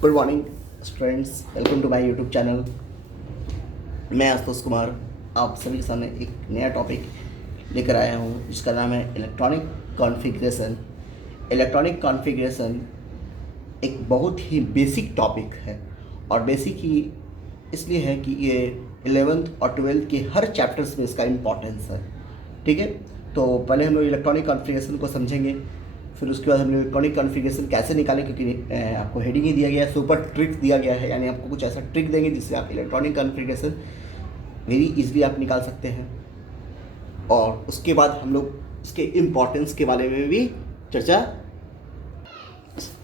Good morning students, welcome to my YouTube channel. मैं आशुतोष कुमार आप सभी के सामने एक नया टॉपिक लेकर आया हूँ जिसका नाम है इलेक्ट्रॉनिक कॉन्फ़िगरेशन। इलेक्ट्रॉनिक कॉन्फ़िगरेशन एक बहुत ही बेसिक टॉपिक है और बेसिक ही इसलिए है कि ये 11th और 12th के हर चैप्टर्स में इसका इम्पोर्टेंस है। ठीक है, तो पहले हम लोग इलेक्ट्रॉनिक कॉन्फ़िगरेशन को समझेंगे, फिर उसके बाद हम लोग इलेक्ट्रॉनिक कॉन्फ़िगरेशन कैसे निकालें, क्योंकि आपको हेडिंग ही दिया गया है, सुपर ट्रिक दिया गया है, यानी आपको कुछ ऐसा ट्रिक देंगे जिससे आप इलेक्ट्रॉनिक कॉन्फ़िगरेशन वेरी इजीली आप निकाल सकते हैं। और उसके बाद हम लोग इसके इम्पोर्टेंस के बारे में भी चर्चा,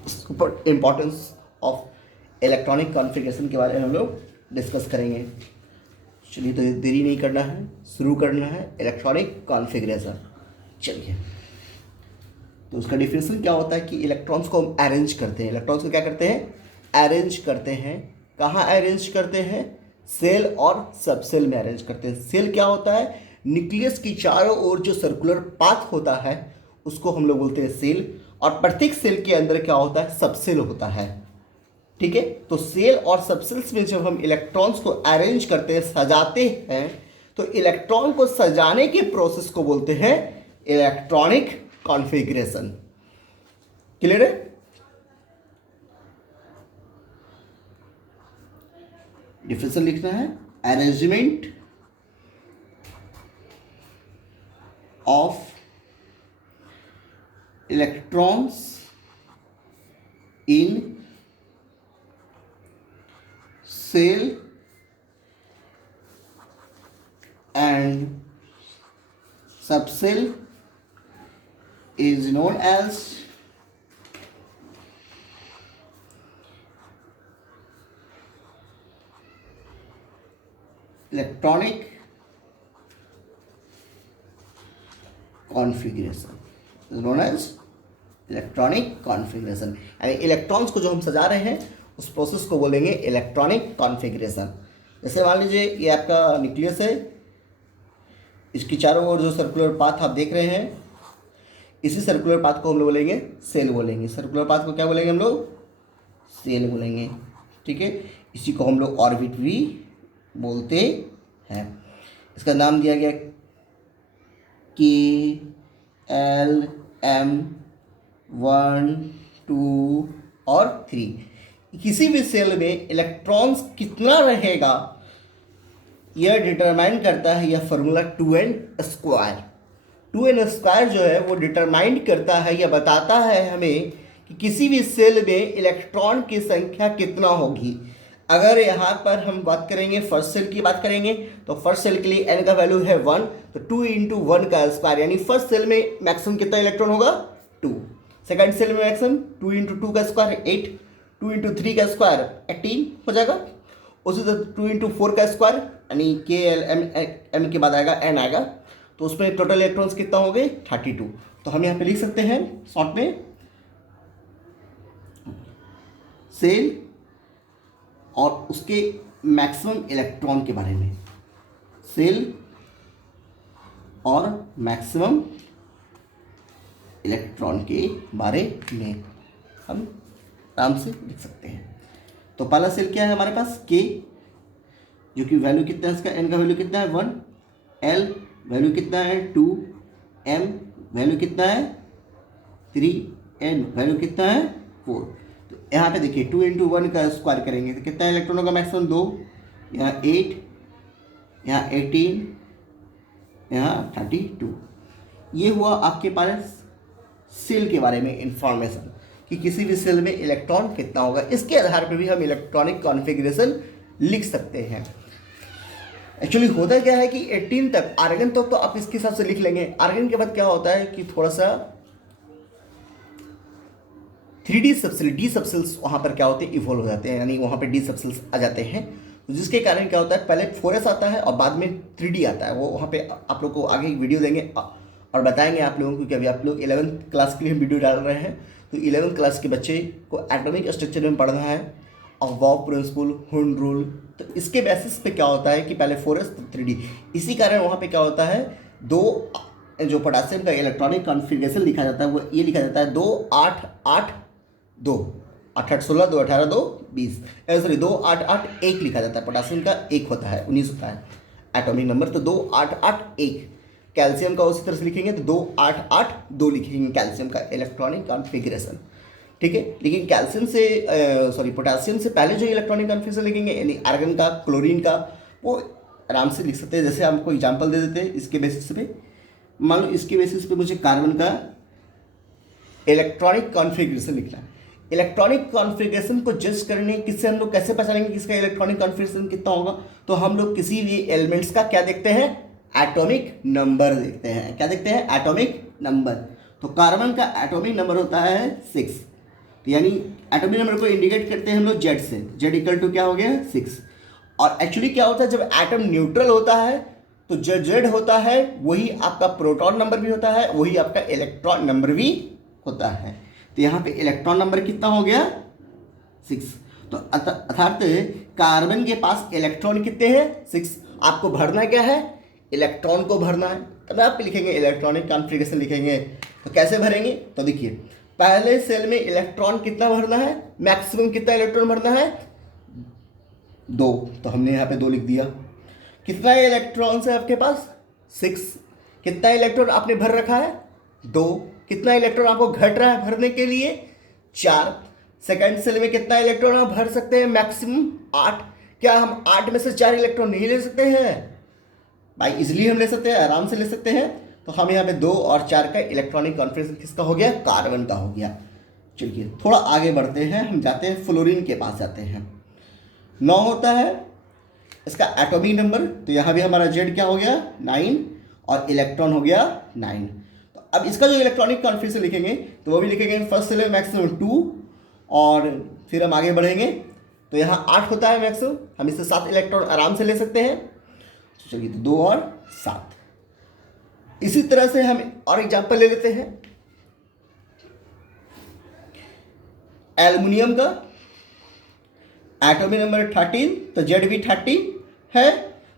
super importance of electronic configuration के बारे में हम लोग डिस्कस करेंगे। चलिए, तो देरी नहीं करना है, शुरू करना है इलेक्ट्रॉनिक कॉन्फ़िगरेशन। चलिए, तो उसका डिफिनेशन क्या होता है कि इलेक्ट्रॉन्स को हम अरेंज करते हैं। इलेक्ट्रॉन्स को क्या करते हैं? अरेंज करते हैं। कहाँ अरेंज करते हैं? सेल और सबसेल में अरेंज करते हैं। सेल क्या होता है? न्यूक्लियस की चारों ओर जो सर्कुलर पाथ होता है उसको हम लोग बोलते हैं सेल, और प्रत्येक सेल के अंदर क्या होता है? सबसेल होता है। ठीक है, तो सेल और सबसेल्स में जब हम इलेक्ट्रॉन्स को अरेंज करते हैं, सजाते हैं, तो इलेक्ट्रॉन को सजाने के प्रोसेस को बोलते हैं इलेक्ट्रॉनिक कॉन्फ़िगरेशन। क्लियर है? डिफिनेशन लिखना है, arrangement of electrons in shell and subshell is known as electronic configuration, is known as electronic configuration. यानी इलेक्ट्रॉन्स को जो हम सजा रहे हैं उस प्रोसेस को बोलेंगे इलेक्ट्रॉनिक कॉन्फ़िगरेशन। जैसे मान लीजिए ये आपका न्यूक्लियस है, इसकी चारों ओर जो सर्कुलर पाथ आप देख रहे हैं, इसी सर्कुलर पाथ को हम लोग बोलेंगे सेल बोलेंगे। सर्कुलर पाथ को क्या बोलेंगे हम लोग? सेल बोलेंगे। ठीक है, इसी को हम लोग ऑर्बिट भी बोलते हैं। इसका नाम दिया गया KLM 1, 2 और 3। किसी भी सेल में इलेक्ट्रॉन्स कितना रहेगा यह डिटरमाइन करता है यह फार्मूला 2n²। 2n² जो है वो डिटरमाइन करता है या बताता है हमें कि किसी भी सेल में इलेक्ट्रॉन की संख्या कितना होगी। अगर यहाँ पर हम बात करेंगे फर्स्ट सेल की बात करेंगे तो फर्स्ट सेल के लिए n का वैल्यू है 1, तो 2 × 1 का स्क्वायर, यानी फर्स्ट सेल में मैक्सिमम कितना इलेक्ट्रॉन होगा? 2। सेकंड सेल में मैक्सिमम 2 × 2 का स्क्वायर 8, 2 × 3 का स्क्वायर 18 हो जाएगा। उसी तरह 2 × 4 का स्क्वायर, यानी KLM के बाद आएगा n आएगा, तो उसमें टोटल इलेक्ट्रॉन्स कितना हो गए? 32। तो हम यहाँ पे लिख सकते हैं शॉर्ट में सेल और उसके मैक्सिमम इलेक्ट्रॉन के बारे में। सेल और मैक्सिमम इलेक्ट्रॉन के बारे में हम आराम से लिख सकते हैं। तो पहला सेल क्या है हमारे पास? K, जो कि वैल्यू कितना है इसका? n का वैल्यू कितना है? 1, L वैल्यू कितना है? 2, M वैल्यू कितना है? 3, N वैल्यू कितना है? 4। तो यहाँ पे देखिए 2 × 1 का स्क्वायर करेंगे तो कितना इलेक्ट्रॉनों का मैक्सिमम? 2, यहाँ 8, यहाँ 18, यहाँ 32। ये हुआ आपके पास सेल के बारे में इंफॉर्मेशन कि किसी भी सेल में इलेक्ट्रॉन कितना होगा। इसके आधार पर भी हम इलेक्ट्रॉनिक कॉन्फ़िगरेशन लिख सकते हैं। एक्चुअली होता क्या है कि 18 तक आर्गन तक तो आप इसके हिसाब से लिख लेंगे। आर्गन के बाद क्या होता है कि थोड़ा सा 3D सबसेल, डी सबसेल्स वहाँ पर क्या होते हैं? इवॉल्व हो जाते हैं, यानी वहाँ पर डी सबसेल्स आ जाते हैं, तो जिसके कारण क्या होता है पहले 4s आता है और बाद में 3D आता है। वो वहाँ पे आप लोग को आगे वीडियो देंगे और बताएंगे आप लोगों को कि अभी आप लोग 11th क्लास के लिए वीडियो डाल रहे हैं, तो 11th क्लास के बच्चे को एटॉमिक स्ट्रक्चर में पढ़ना है और वॉक प्रिंसिपल, हुंड रूल, तो इसके बेसिस पे क्या होता है कि पहले 4s तो 3D। इसी कारण वहाँ पे क्या होता है दो जो पोटेशियम का इलेक्ट्रॉनिक कॉन्फ़िगरेशन लिखा जाता है वो ये लिखा जाता है 2 8 8 2। 8 8 16, 2 18 2 20, सॉरी 2 8 8 1 लिखा जाता है, पोटासियम का 1 होता है, 19 होता है एटॉमिक नंबर, तो 2 8 8 1। कैल्शियम का उसी तरह से लिखेंगे तो 2 8 8 2 लिखेंगे कैल्शियम का इलेक्ट्रॉनिक कॉन्फ़िगरेशन, ठीक है। लेकिन कैल्शियम से सॉरी पोटासियम से पहले जो इलेक्ट्रॉनिक कॉन्फ़िगरेशन लिखेंगे यानी आर्गन का, क्लोरीन का, वो आराम से लिख सकते हैं। जैसे हमको एग्जांपल दे देते हैं इसके बेसिस पे, मान लो इसके बेसिस पे मुझे कार्बन का इलेक्ट्रॉनिक कॉन्फ़िगरेशन लिखना है। इलेक्ट्रॉनिक कॉन्फ़िगरेशन को जज करने किससे हम लोग कैसे पहचानेंगे किसका इलेक्ट्रॉनिक कॉन्फ़िगरेशन कितना होगा, तो हम लोग किसी भी एलिमेंट्स का क्या देखते हैं, एटॉमिक नंबर देखते हैं। क्या देखते हैं, एटॉमिक नंबर। तो कार्बन का एटॉमिक नंबर होता है 6, तो यानी एटॉमिक नंबर को इंडिकेट करते हैं हम लोग जेड से, जेड इक्वल टू क्या हो गया 6। और एक्चुअली क्या होता है जब एटम न्यूट्रल होता है तो जो जेड होता है वही आपका प्रोटॉन नंबर भी होता है, वही आपका इलेक्ट्रॉन नंबर भी होता है। तो यहाँ पे इलेक्ट्रॉन नंबर कितना हो गया 6। तो अर्थात कार्बन के पास इलेक्ट्रॉन कितने हैं 6। आपको भरना क्या है, इलेक्ट्रॉन को भरना है, तब आप लिखेंगे इलेक्ट्रॉनिक कॉन्फ़िगरेशन लिखेंगे। तो कैसे भरेंगे, तो देखिए पहले सेल में इलेक्ट्रॉन कितना भरना है, मैक्सिमम कितना इलेक्ट्रॉन भरना है 2, तो हमने यहाँ पे 2 लिख दिया। कितना इलेक्ट्रॉन है आपके पास 6, कितना इलेक्ट्रॉन आपने भर रखा है 2, कितना इलेक्ट्रॉन आपको घट रहा है भरने के लिए 4। सेकंड सेल में कितना इलेक्ट्रॉन आप भर सकते हैं मैक्सिमम 8। क्या हम 8 में से 4 इलेक्ट्रॉन नहीं ले सकते हैं भाई, इजिली हम ले सकते हैं, आराम से ले सकते हैं। तो हम यहाँ पे 2 और 4 का इलेक्ट्रॉनिक कॉन्फ़िगरेशन किसका हो गया, कार्बन का हो गया। चलिए थोड़ा आगे बढ़ते हैं, हम जाते हैं फ्लोरीन के पास जाते हैं। 9 होता है इसका एटॉमिक नंबर, तो यहाँ भी हमारा जेड क्या हो गया 9 और इलेक्ट्रॉन हो गया 9। तो अब इसका जो इलेक्ट्रॉनिक कॉन्फ़िगरेशन लिखेंगे तो वो भी लिखेंगे फर्स्ट सेल में मैक्सिमम 2 और फिर हम आगे बढ़ेंगे तो यहाँ 8 होता है मैक्सिमम, हम इससे 7 इलेक्ट्रॉन आराम से ले सकते हैं। तो चलिए तो 2 और 7। इसी तरह से हम और एग्जाम्पल ले लेते हैं एल्युमिनियम का एटॉमिक नंबर 13, तो जेड भी 13 है,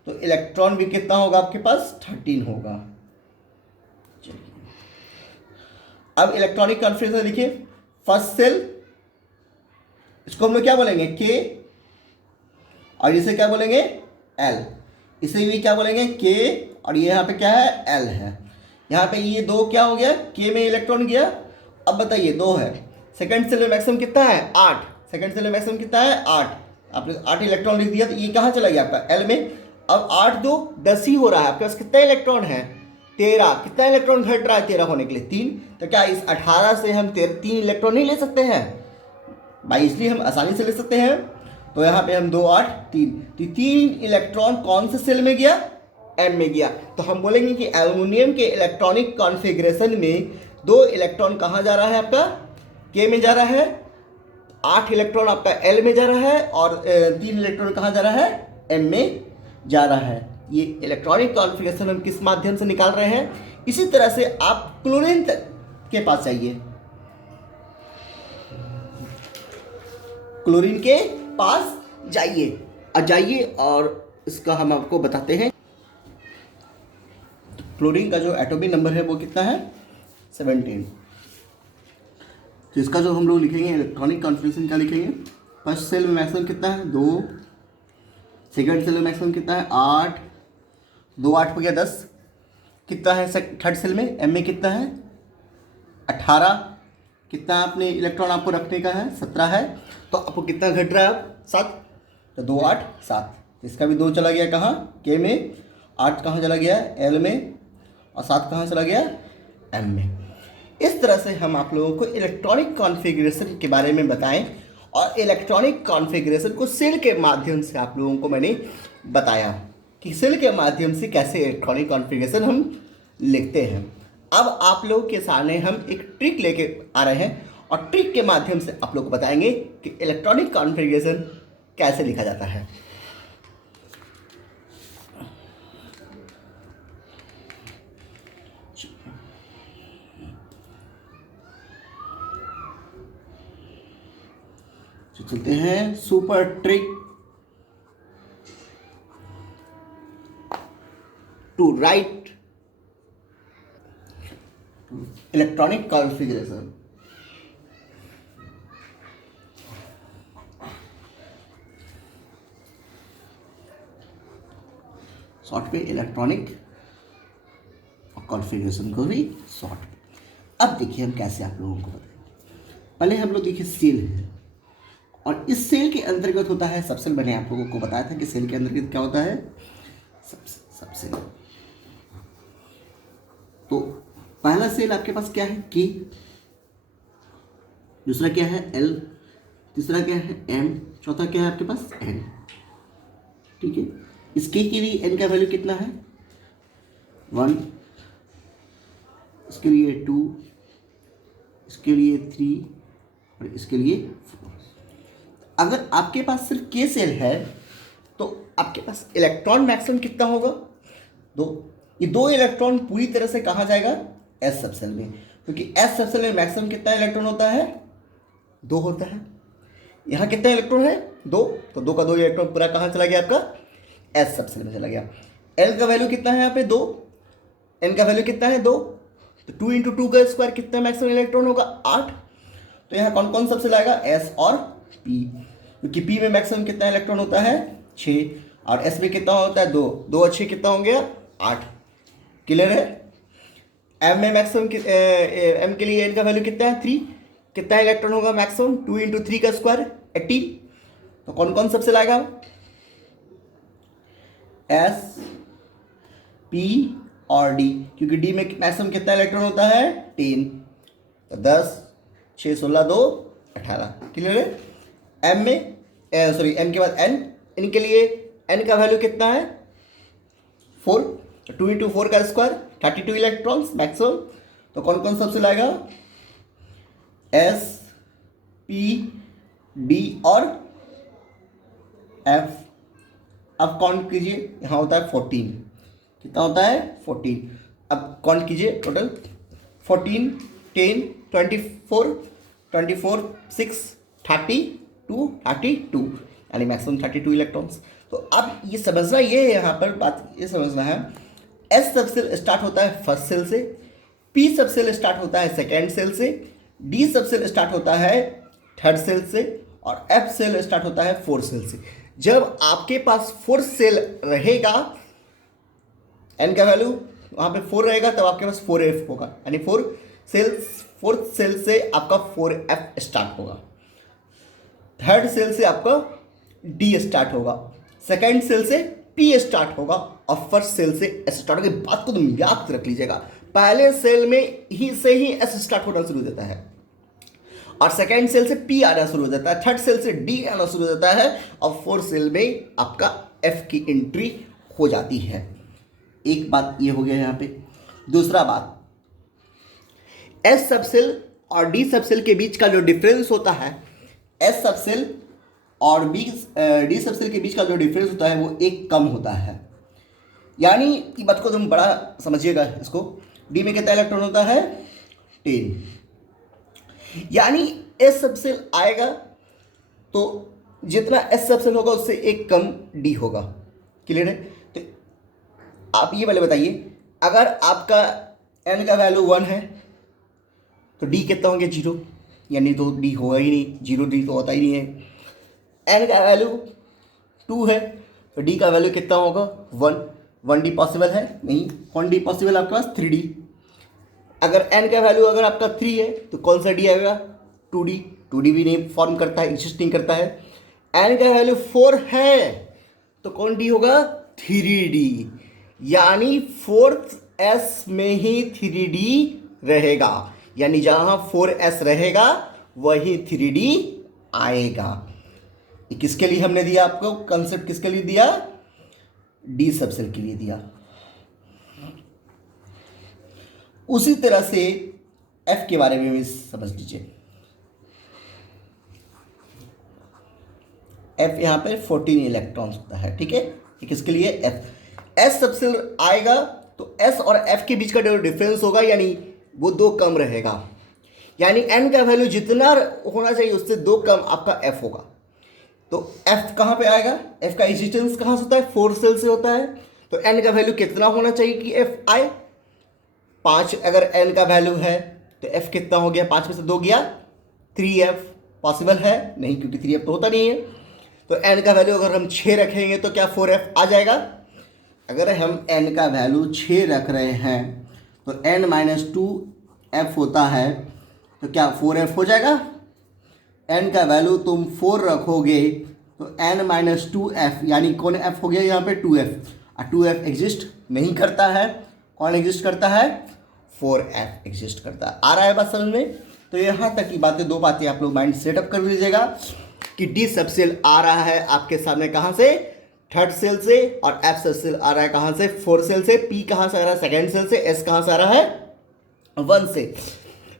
तो इलेक्ट्रॉन भी कितना होगा आपके पास 13 होगा। चलिए अब इलेक्ट्रॉनिक कॉन्फ़िगरेशन लिखिए। फर्स्ट सेल इसको हम लोग क्या बोलेंगे के, और इसे क्या बोलेंगे एल, इसे भी क्या बोलेंगे के, और ये यहाँ पे क्या है एल है। यहाँ पे ये 2 क्या हो गया, के में इलेक्ट्रॉन गया। अब बताइए 2 है, सेकंड सेल में मैक्सिमम कितना है 8, सेकंड सेल में मैक्सिमम कितना है 8, आपने 8 इलेक्ट्रॉन लिख दिया, तो ये कहाँ चला गया आपका एल में। अब 8 2 10 ही हो रहा है, आपके पास कितना इलेक्ट्रॉन है 13, कितना इलेक्ट्रॉन घट रहा है 13 होने के लिए 3, तो क्या इस 18 से हम 3 इलेक्ट्रॉन नहीं ले सकते हैं भाई, इसलिए हम आसानी से ले सकते हैं। तो यहाँ पे हम 2 8 3, तो 3 इलेक्ट्रॉन कौन से सेल में गया, एम में गया। तो हम बोलेंगे कि एल्युमिनियम के इलेक्ट्रॉनिक कॉन्फ़िगरेशन में 2 इलेक्ट्रॉन कहाँ जा रहा है आपका के में जा रहा है, 8 इलेक्ट्रॉन आपका एल में जा रहा है, और 3 इलेक्ट्रॉन कहाँ जा रहा है एम में जा रहा है। ये इलेक्ट्रॉनिक कॉन्फ़िगरेशन हम किस माध्यम से निकाल रहे हैं। इसी तरह से आप क्लोरीन के पास जाइए, क्लोरीन के पास जाइए और इसका हम आपको बताते हैं। क्लोरीन का जो एटॉमिक नंबर है वो कितना है 17। तो इसका जो हम लोग लिखेंगे इलेक्ट्रॉनिक कॉन्फ़िगरेशन क्या लिखेंगे, फर्स्ट सेल में मैक्सिमम कितना है 2, सेकंड सेल में मैक्सिमम कितना है 8, 2 8 हो गया 10, कितना है थर्ड सेल में एम में कितना है 18, कितना आपने इलेक्ट्रॉन आपको रखने का है 17 है, तो आपको कितना घट रहा है अब 7, तो 2 8 7, इसका भी 2 चला गया कहाँ के में, 8 कहाँ चला गया एल में, और 7 कहाँ चला गया एम में। इस तरह से हम आप लोगों को इलेक्ट्रॉनिक कॉन्फ़िगरेशन के बारे में बताएं, और इलेक्ट्रॉनिक कॉन्फ़िगरेशन को सेल के माध्यम से आप लोगों को मैंने बताया कि सेल के माध्यम से कैसे इलेक्ट्रॉनिक कॉन्फ़िगरेशन हम लिखते हैं। अब आप लोगों के सामने हम एक ट्रिक लेके आ रहे हैं, और ट्रिक के माध्यम से आप लोग को बताएंगे कि इलेक्ट्रॉनिक कॉन्फ़िगरेशन कैसे लिखा जाता है। चलते हैं super trick to write electronic configuration. Short पे इलेक्ट्रॉनिक और कॉन्फ़िगरेशन को भी शॉर्ट पे। अब देखिए हम कैसे आप लोगों को बताएंगे। पहले हम लोग देखिए सेल है, और इस सेल के अंतर्गत होता है सबसेल। मैंने आप लोगों को बताया था कि सेल के अंतर्गत क्या होता है, सबसेल। तो पहला सेल आपके पास क्या है, के, दूसरा क्या है एल, तीसरा क्या है एम, चौथा क्या है आपके पास एन। ठीक है, इस के लिए एन का वैल्यू कितना है 1, इसके लिए 2, इसके लिए 3 और इसके लिए 4। अगर आपके पास सिर्फ के सेल है तो आपके पास इलेक्ट्रॉन मैक्सिमम कितना होगा 2। ये 2 इलेक्ट्रॉन पूरी तरह से कहाँ जाएगा, एस सबसेल में, क्योंकि एस सबसेल में मैक्सिमम कितना इलेक्ट्रॉन होता है 2 होता है। यहाँ कितना इलेक्ट्रॉन है 2, तो 2 का 2 इलेक्ट्रॉन पूरा कहाँ चला गया आपका एस सबसेल में चला गया। एल का वैल्यू कितना है यहाँ पे 2, एन का वैल्यू कितना है 2, तो 2 इंटू 2 का स्क्वायर कितना मैक्सिमम इलेक्ट्रॉन होगा 8। तो यहाँ कौन कौन सबसे आएगा एस और पी, क्योंकि पी में मैक्सिमम कितना इलेक्ट्रॉन होता है 6 और एस में कितना होता है 2, 2 और 6 कितना हो गया 8। क्लियर है। एम में मैक्सिमम एम के लिए एन का वैल्यू कितना है 3, कितना इलेक्ट्रॉन होगा मैक्सिमम 2 इंटू 3 का स्क्वायर 18। तो कौन कौन सबसे लाएगा एस पी और डी, क्योंकि डी में मैक्सिमम कितना इलेक्ट्रॉन होता है 10, तो 10 6 16 2 18। क्लियर है। एम में सॉरी एम के बाद एन, इनके लिए एन का वैल्यू कितना है 4, 2 इंटू 4 का स्क्वायर 32 इलेक्ट्रॉन्स मैक्सिमम। तो कौन कौन सबसे लाएगा एस पी डी और एफ। अब काउंट कीजिए, यहाँ होता है 14, कितना होता है 14। अब काउंट कीजिए टोटल 14 10 24 24 6 32 32, यानी मैक्सिमम 32 इलेक्ट्रॉन्स। तो अब ये समझना, ये है यहाँ पर बात ये समझना है, एस सबसेल स्टार्ट होता है फर्स्ट सेल से, पी सबसेल स्टार्ट होता है सेकेंड सेल से, डी सबसेल स्टार्ट होता है थर्ड सेल से, और एफ सेल स्टार्ट होता है फोर्थ सेल से। जब आपके पास फोर्थ सेल रहेगा, एन का वैल्यू वहाँ पे 4 रहेगा, तब आपके पास 4f होगा, यानी फोर्थ सेल से आपका 4f स्टार्ट होगा, थर्ड सेल से आपका डी स्टार्ट होगा, सेकेंड सेल से पी स्टार्ट होगा, और फर्स्ट सेल से एस स्टार्ट होगा। बात को तुम याद रख लीजिएगा, पहले सेल में ही से ही एस स्टार्ट होना शुरू हो जाता है, और सेकेंड सेल से पी आना शुरू हो जाता है, थर्ड सेल से डी आना शुरू हो जाता है, और फोर्थ सेल में आपका एफ की एंट्री हो जाती है। एक बात ये हो गया यहाँ पे। दूसरा बात, एस सबसेल और डी सबसेल के बीच का जो डिफरेंस होता है, एस सबसेल और डी सबसेल के बीच का जो डिफरेंस होता है वो 1 कम होता है। यानी ये बात को तुम बड़ा समझिएगा इसको, डी में कितना इलेक्ट्रॉन होता है 10, यानी एस सबसेल आएगा तो जितना एस सबसेल होगा उससे 1 कम डी होगा। क्लियर है। तो आप ये पहले बताइए, अगर आपका एन का वैल्यू 1 है तो डी कितना हो गया 0, यानी तो डी होगा ही नहीं, 0 डी तो होता ही नहीं है। एन का वैल्यू 2 है तो डी का वैल्यू कितना होगा 1 डी पॉसिबल है नहीं, कौन डी पॉसिबल आपके पास 3D। अगर एन का वैल्यू अगर आपका 3 है तो कौन सा डी आएगा 2D भी नहीं फॉर्म करता है, एग्जिस्ट नहीं करता है। एन का वैल्यू 4 है तो कौन डी होगा 3D, यानी फोर्थ एस में ही 3D रहेगा, यानी जहां 4s रहेगा वही 3D आएगा। किसके लिए हमने दिया आपको कंसेप्ट, किसके लिए दिया डी सबसेल के लिए दिया। उसी तरह से एफ के बारे में भी समझ लीजिए। एफ यहाँ पर 14 इलेक्ट्रॉन्स होता है, ठीक है। किसके लिए एफ। एस सबसेल आएगा तो एस और एफ के बीच का जो डिफरेंस होगा यानी वो 2 कम रहेगा, यानी एन का वैल्यू जितना होना चाहिए उससे 2 कम आपका एफ होगा। तो एफ कहाँ पे आएगा, एफ का एग्जिस्टेंस कहाँ से होता है 4 सेल से होता है, तो एन का वैल्यू कितना होना चाहिए कि एफ आए 5। अगर एन का वैल्यू है तो एफ कितना हो गया, 5 में से 2 गया 3f, पॉसिबल है नहीं क्योंकि 3f तो होता नहीं है। तो एन का वैल्यू अगर हम 6 रखेंगे तो क्या 4f आ जाएगा, अगर हम n का वैल्यू 6 रख रहे हैं तो n-2f होता है, तो क्या 4f हो जाएगा? n का वैल्यू तुम 4 रखोगे तो n-2f, यानी कौन f हो गया यहाँ पे? 2f। और 2f एग्जिस्ट नहीं करता है। कौन एग्जिस्ट करता है? 4f एग्जिस्ट करता है। आ रहा है बात समझ में? तो यहाँ तक की बातें, 2 बातें आप लोग माइंड सेटअप कर लीजिएगा कि डी सबसेल आ रहा है आपके सामने कहाँ से? थर्ड सेल से। और एफ सबसेल आ रहा है कहाँ से? फोर्थ सेल से। पी कहाँ से आ रहा है? सेकेंड सेल से। एस कहाँ से आ रहा है? 1 से।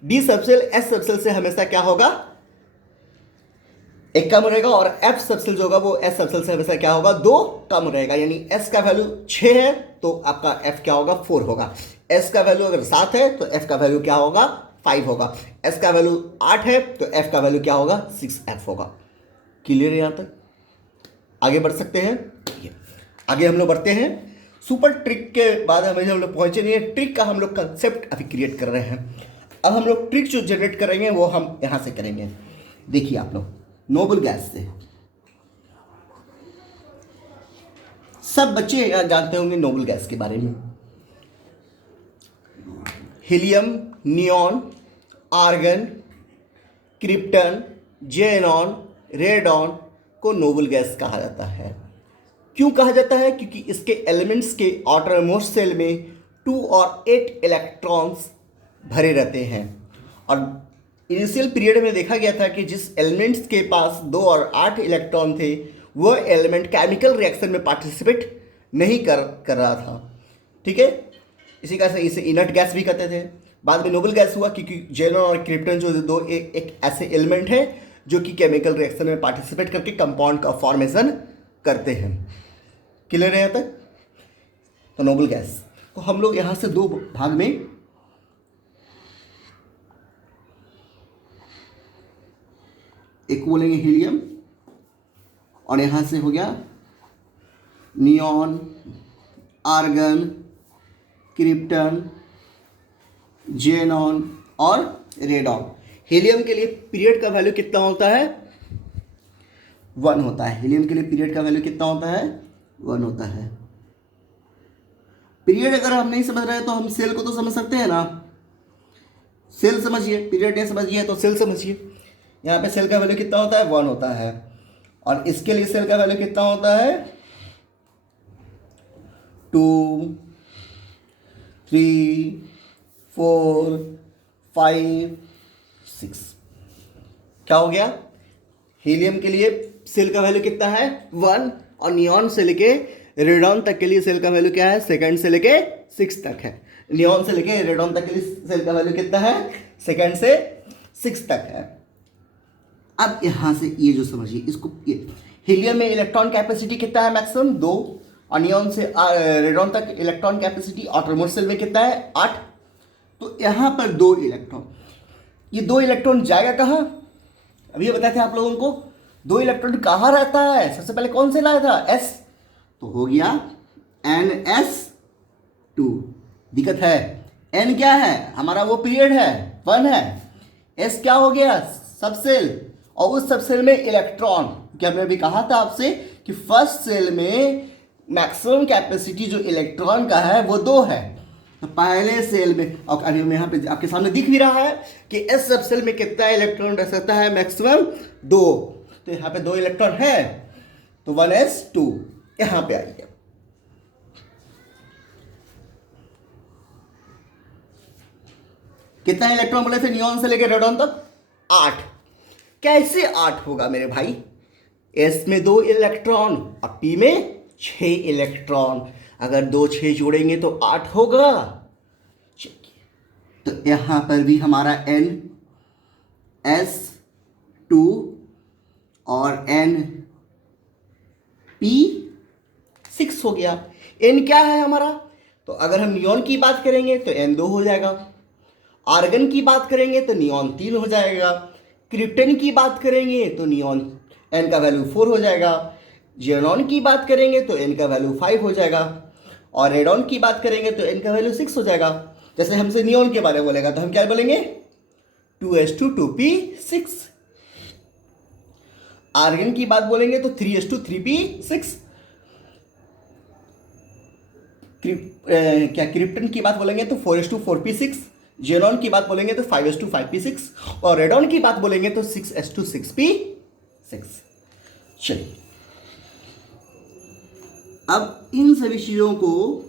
डी सबसेल एस सबसेल से हमेशा क्या होगा? एक कम रहेगा। और एफ सबसेल जो होगा वो एस सबसेल से हमेशा क्या होगा? 2 कम रहेगा। यानी एस का वैल्यू 6 है तो आपका एफ क्या होगा? 4 होगा। एस का वैल्यू अगर 7 है तो एफ का वैल्यू क्या होगा? 5 होगा। एस का वैल्यू 8 है तो एफ का वैल्यू क्या होगा? 6f होगा। क्लियर है? यहां तक आगे बढ़ सकते हैं? आगे हम लोग बढ़ते हैं। सुपर ट्रिक के बाद हम लोग पहुंचे नहीं है। ट्रिक का हम लोग कंसेप्ट अभी क्रिएट कर रहे हैं। अब हम लोग ट्रिक जो जनरेट करेंगे वो हम यहां से करेंगे। देखिए आप लोग, नोबल गैस से सब बच्चे जानते होंगे नोबल गैस के बारे में। Helium, neon, argon, krypton, xenon, radon को नोबल गैस कहा जाता है। क्यों कहा जाता है? क्योंकि इसके एलिमेंट्स के आउटर मोस्ट सेल में 2 और 8 इलेक्ट्रॉन्स भरे रहते हैं। और इनिशियल पीरियड में देखा गया था कि जिस एलिमेंट्स के पास 2 और 8 इलेक्ट्रॉन थे वह एलिमेंट केमिकल रिएक्शन में पार्टिसिपेट नहीं कर रहा था। ठीक है, इसी का से इसे इनर्ट गैस भी कहते थे। बाद में नोबल गैस हुआ क्योंकि जेनॉन और क्रिप्टन जो दो एक ऐसे एलिमेंट है जो कि केमिकल रिएक्शन में पार्टिसिपेट करके कंपाउंड का फॉर्मेशन करते हैं। क्लियर है यहाँ तक? तो नोबल गैस को हम लोग यहाँ से 2 भाग में एक बोलेंगे हीलियम और यहाँ से हो गया नियॉन, आर्गन, क्रिप्टन, जेनॉन और रेडॉन। हीलियम के लिए पीरियड का वैल्यू कितना होता है? 1 होता है। हीलियम के लिए पीरियड का वैल्यू कितना होता है? 1 होता है। पीरियड अगर हम नहीं समझ रहे तो हम सेल को तो समझ सकते हैं ना। सेल समझिए, पीरियड नहीं समझिए तो सेल समझिए। यहाँ पे सेल का वैल्यू कितना होता है? 1 होता है। और इसके लिए सेल का वैल्यू कितना होता है? 2, 3, 4, 5, 6। क्या हो गया? हीलियम के लिए सेल का वैल्यू कितना है? 1। और नियॉन से लेके रेडॉन तक के लिए सेल का वैल्यू क्या है? सेकंड से लेके 6 तक है। नियॉन से लेके रेडॉन तक के लिए सेल का वैल्यू कितना है? सेकंड से 6 तक है। अब यहां से ये जो समझिए इसको, हीलियम में इलेक्ट्रॉन कैपेसिटी कितना है? मैक्सिमम 2। और नियॉन से रेडॉन तक इलेक्ट्रॉन कैपेसिटी आउटरमोस्ट सेल में कितना है? 8। तो यहाँ पर 2 इलेक्ट्रॉन, ये 2 इलेक्ट्रॉन जाएगा कहाँ? अभी बताए थे आप लोगों को 2 इलेक्ट्रॉन कहाँ रहता है? सबसे पहले कौन से लाया था? S। तो हो गया NS2। दिक्कत है, N क्या है? हमारा वो पीरियड है 1 है। S क्या हो गया? सबसेल। और उस सबसेल में इलेक्ट्रॉन, क्या हमने अभी कहा था आपसे कि फर्स्ट सेल में मैक्सिमम कैपेसिटी जो इलेक्ट्रॉन का है वो 2 है। तो पहले सेल में, और अभी मैं यहाँ पे आपके सामने दिख भी रहा है कि एस सबसेल में कितना इलेक्ट्रॉन रह सकता है? मैक्सिमम 2। तो यहाँ पे 2 इलेक्ट्रॉन है तो 1s2 यहाँ पे आइए। कितना इलेक्ट्रॉन बोले थे नियॉन से लेकर रेडॉन तक? 8। कैसे 8 होगा मेरे भाई? एस में 2 इलेक्ट्रॉन और पी में 6 इलेक्ट्रॉन। अगर 2 6 जोड़ेंगे तो 8 होगा। चलिए, तो यहां पर भी हमारा NS2 और NP6 हो गया। N क्या है हमारा? तो अगर हम नियॉन की बात करेंगे तो N2 हो जाएगा। आर्गन की बात करेंगे तो नियॉन 3 हो जाएगा। क्रिप्टन की बात करेंगे तो नियॉन N का वैल्यू 4 हो जाएगा। जेनॉन की बात करेंगे तो N का वैल्यू 5 हो जाएगा। और रेडॉन की बात करेंगे तो N का वैल्यू 6 हो जाएगा। जैसे हमसे नियॉन के बारे में बोलेगा तो हम क्या बोलेंगे? 2s2 2p6। आर्गन की बात बोलेंगे तो 3s2 3p6। क्या क्रिप्टन की बात बोलेंगे तो 4s2 4p6, जेनॉन की बात बोलेंगे तो 5s2 5p6 और रेडॉन की बात बोलेंगे तो 6s2 6p6। चलिए अब इन सभी चीज़ों को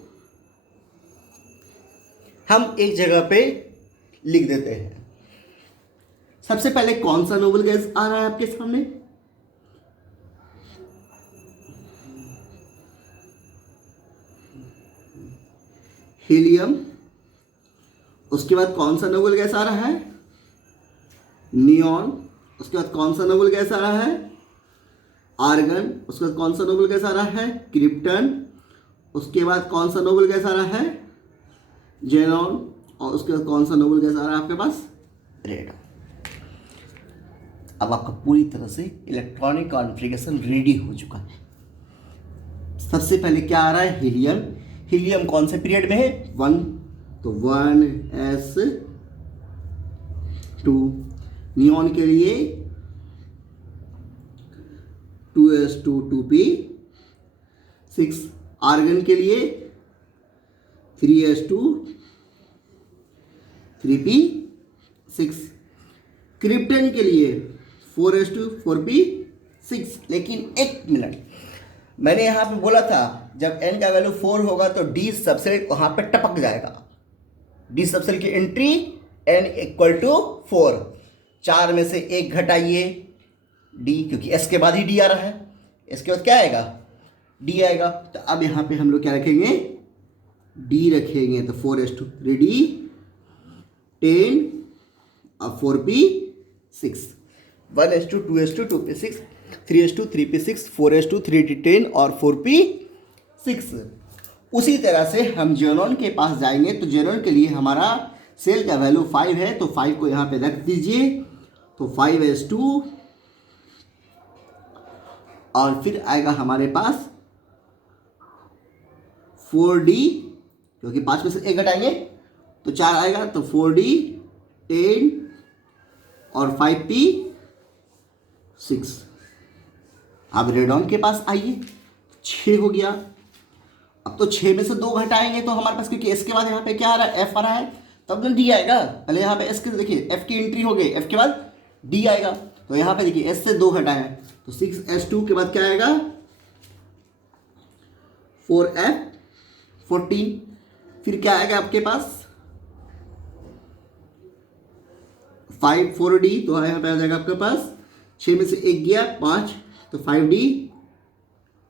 हम एक जगह पे लिख देते हैं। सबसे पहले कौन सा नोबल गैस आ रहा है आपके सामने? हीलियम। उसके बाद कौन सा नोबल गैस आ रहा है? नियॉन। उसके बाद कौन सा नोबल गैस आ रहा है? आर्गन। उसके बाद कौन सा नोबल गैस आ रहा है? क्रिप्टन। उसके बाद कौन सा नोबल गैस आ रहा है? जेनॉन। और उसके बाद कौन सा नोबल गैस आ रहा है आपके पास? रेडॉन। अब आपका पूरी तरह से इलेक्ट्रॉनिक कॉन्फ़िगरेशन रेडी हो चुका है। सबसे पहले क्या आ रहा है? हीलियम। हीलियम कौन से पीरियड में है? 1, तो 1s2। नियॉन के लिए 2s2 2p6। आर्गन के लिए 3s2 3p6। क्रिप्टन के लिए 4s2 4p6। लेकिन एक मिनट, मैंने यहाँ पे बोला था जब n का वैल्यू 4 होगा तो d सबसेल वहाँ पे टपक जाएगा। d सबसेल की एंट्री n = 4। 4 में से 1 घटाइए d, क्योंकि s के बाद ही d आ रहा है। इसके बाद क्या आएगा? d आएगा। तो अब यहाँ पे हम लोग क्या रखेंगे? d रखेंगे। तो 4s2 3d 10 और 4p6। 1s2 2s2 2p6 3s2 3p6 4s2 3d10 और 4p6। उसी तरह से हम जेनॉन के पास जाएंगे तो जेनॉन के लिए हमारा सेल का वैल्यू 5 है, तो 5 को यहाँ पे रख दीजिए। तो 5s2 और फिर आएगा हमारे पास 4d, क्योंकि 5 में से 1 घटाएंगे तो 4 आएगा। तो 4d 10 और 5p6। अब रेडॉन के पास आइए, 6 हो गया। अब तो 6 में से 2 घटाएंगे तो हमारे पास, क्योंकि एस के बाद यहाँ पे क्या आ रहा है? एफ आ रहा है, तब ना डी आएगा। पहले यहाँ पे एस के देखिए, एफ की एंट्री हो गई, एफ के बाद डी आएगा। तो यहाँ पे देखिए एस से 2 घटाएं तो 6s2 के बाद क्या आएगा? 4f14। फिर क्या आएगा आपके पास? 4d, तो यहाँ पे आ जाएगा आपके पास 6 में से 1 गया 5, तो 5d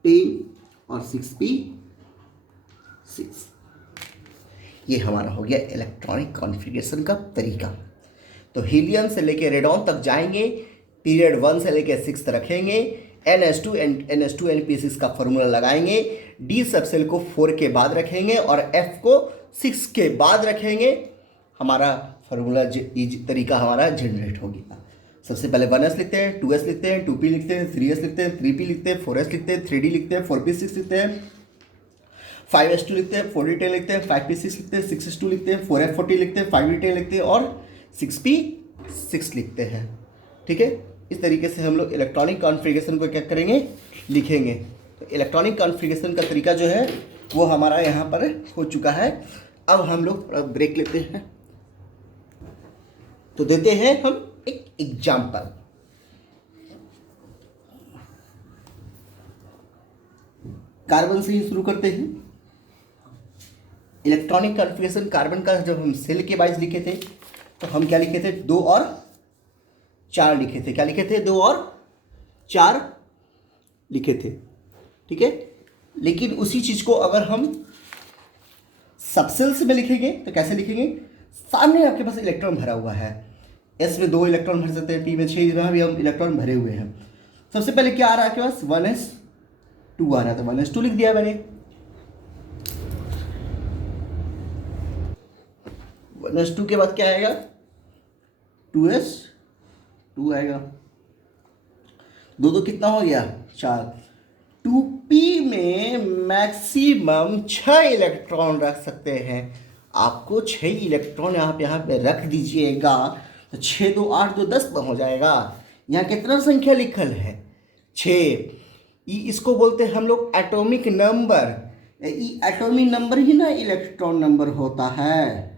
10 और 6p6। ये हमारा हो गया इलेक्ट्रॉनिक कॉन्फ़िगरेशन का तरीका। तो हीलियम से लेके रेडॉन तक जाएंगे, पीरियड 1 से लेके 6 तक रखेंगे, NS2 NP6 का फॉर्मूला लगाएंगे, D सबसेल को 4 के बाद रखेंगे और F को 6 के बाद रखेंगे। हमारा फॉर्मूला तरीका हमारा जनरेट हो गया। सबसे पहले 1s लिखते हैं, 2s लिखते हैं, 2p लिखते हैं, 3s लिखते हैं, 3p लिखते हैं, 4s लिखते हैं, 3d लिखते हैं, 4p6 लिखते हैं, 5s2 लिखते हैं, 4d10 लिखते हैं, 5p6 लिखते हैं, 6s2 लिखते हैं, 4f40 लिखते हैं, 5d10 लिखते हैं और 6p6 लिखते हैं। ठीक है, इस तरीके से हम लोग इलेक्ट्रॉनिक कॉन्फ़िगरेशन को क्या करेंगे? लिखेंगे। तो इलेक्ट्रॉनिक कॉन्फ़िगरेशन का तरीका जो है वो हमारा यहाँ पर हो चुका है। अब हम लोग थोड़ा ब्रेक लेते हैं, तो देते हैं हम एक एग्जाम्पल। कार्बन से ही शुरू करते हैं। इलेक्ट्रॉनिक कॉन्फ़िगरेशन कार्बन का जब हम सेल के वाइज लिखे थे तो हम क्या लिखे थे? 2 और 4 लिखे थे। क्या लिखे थे? 2 और 4 लिखे थे। ठीक है, लेकिन उसी चीज़ को अगर हम सबसेल्स में लिखेंगे तो कैसे लिखेंगे? सामने आपके पास इलेक्ट्रॉन भरा हुआ है, एस में 2 इलेक्ट्रॉन भर सकते हैं, पी में 6, यहाँ भी हम इलेक्ट्रॉन भरे हुए हैं। सबसे पहले क्या आ रहा है आपके पास? 1s2 आ रहा है, तो 1s2 लिख दिया मैंने। 1s2 के बाद क्या आएगा? 2s2 आएगा। 2 कितना हो गया? 4। 2p में मैक्सिमम 6 इलेक्ट्रॉन रख सकते हैं। आपको 6 इलेक्ट्रॉन यहाँ पे रख दीजिएगा तो 6 2 8 2 10 हो जाएगा। यहाँ कितना संख्या लिखल है? 6। इसको बोलते हैं हम लोग एटॉमिक नंबर। एटॉमिक नंबर ही ना इलेक्ट्रॉन नंबर होता है,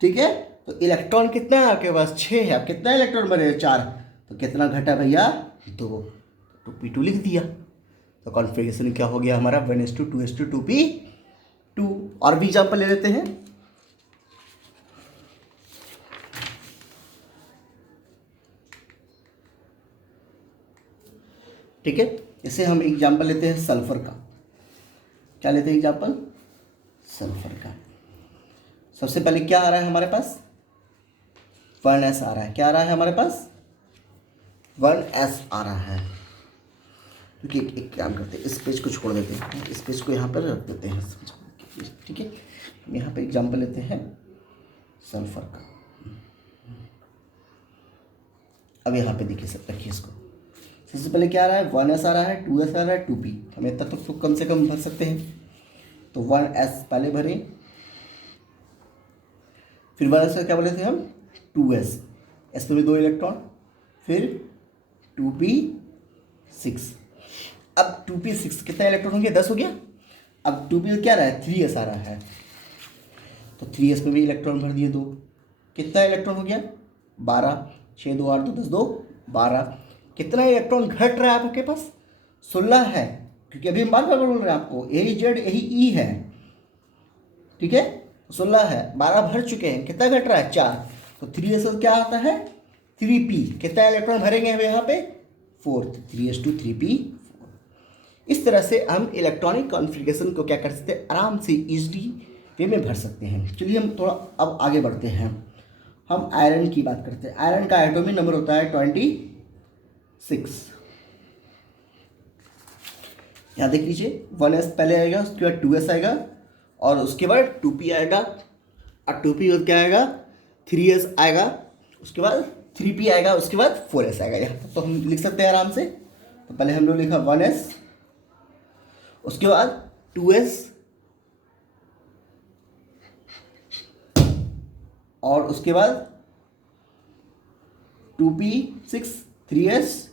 ठीक है। तो इलेक्ट्रॉन कितना है आपके पास, 6 है। अब कितना इलेक्ट्रॉन बने, 4। तो कितना घटा भैया, 2। तो P2 लिख दिया। तो कॉन्फ़िगरेशन क्या हो गया हमारा, 1:2 2p2। और भी एग्जाम्पल ले लेते हैं। ठीक है, इसे हम एग्जाम्पल लेते हैं सल्फर का। क्या लेते हैं एग्जाम्पल, सल्फर का। सबसे पहले क्या आ रहा है हमारे पास, 1s आ रहा है। क्या आ रहा है हमारे पास, 1s आ रहा है। क्योंकि एक काम करते हैं, इस पेज को छोड़ देते हैं, इस पेज को यहाँ पर रख देते हैं, ठीक है। हम यहाँ पे एग्जाम्पल लेते हैं सल्फर का। अब यहाँ पे देखिए, सब रखिए इसको। सबसे पहले क्या आ रहा है, 1s आ रहा है, 2s आ रहा है, 2p। हम इतना तो कम से कम भर सकते हैं। तो 1s पहले भरें, फिर 1s का क्या बोले थे हम, 2s, एस पे भी 2 इलेक्ट्रॉन, फिर 2p6। अब 2p6 कितना इलेक्ट्रॉन हो गया, 10 हो गया। अब 2p क्या रहा है, 3s आ रहा है। तो 3s में भी इलेक्ट्रॉन भर दिए 2। कितना इलेक्ट्रॉन हो गया, 12। 6 2 8 2 10 2 12। कितना इलेक्ट्रॉन घट रहा है आपके पास, 16 है। क्योंकि अभी हम बार बार बोल रहे हैं आपको, यही जेड यही ई है, ठीक है। 16 है, 12 भर चुके हैं। कितना घट रहा है, 4। तो 3s क्या आता है, 3p। कितना इलेक्ट्रॉन भरेंगे हम यहाँ पे, 4। 3s2 3p। इस तरह से हम इलेक्ट्रॉनिक कॉन्फ़िगरेशन को क्या कर सकते हैं, आराम से इजीली वे में भर सकते हैं। चलिए हम थोड़ा अब आगे बढ़ते हैं। हम आयरन की बात करते हैं। आयरन का एटॉमिक नंबर होता है 26। यहाँ देख लीजिए, 1s पहले आएगा, उसके बाद 2s आएगा, और उसके बाद 2p आएगा, और 2p क्या आएगा, 3s आएगा, उसके बाद 3p आएगा, उसके बाद 4s आएगा। यहाँ तो हम लिख सकते हैं आराम से। तो पहले हम लोग लिखा 1s, उसके बाद 2s, और उसके बाद 2p6, 3s,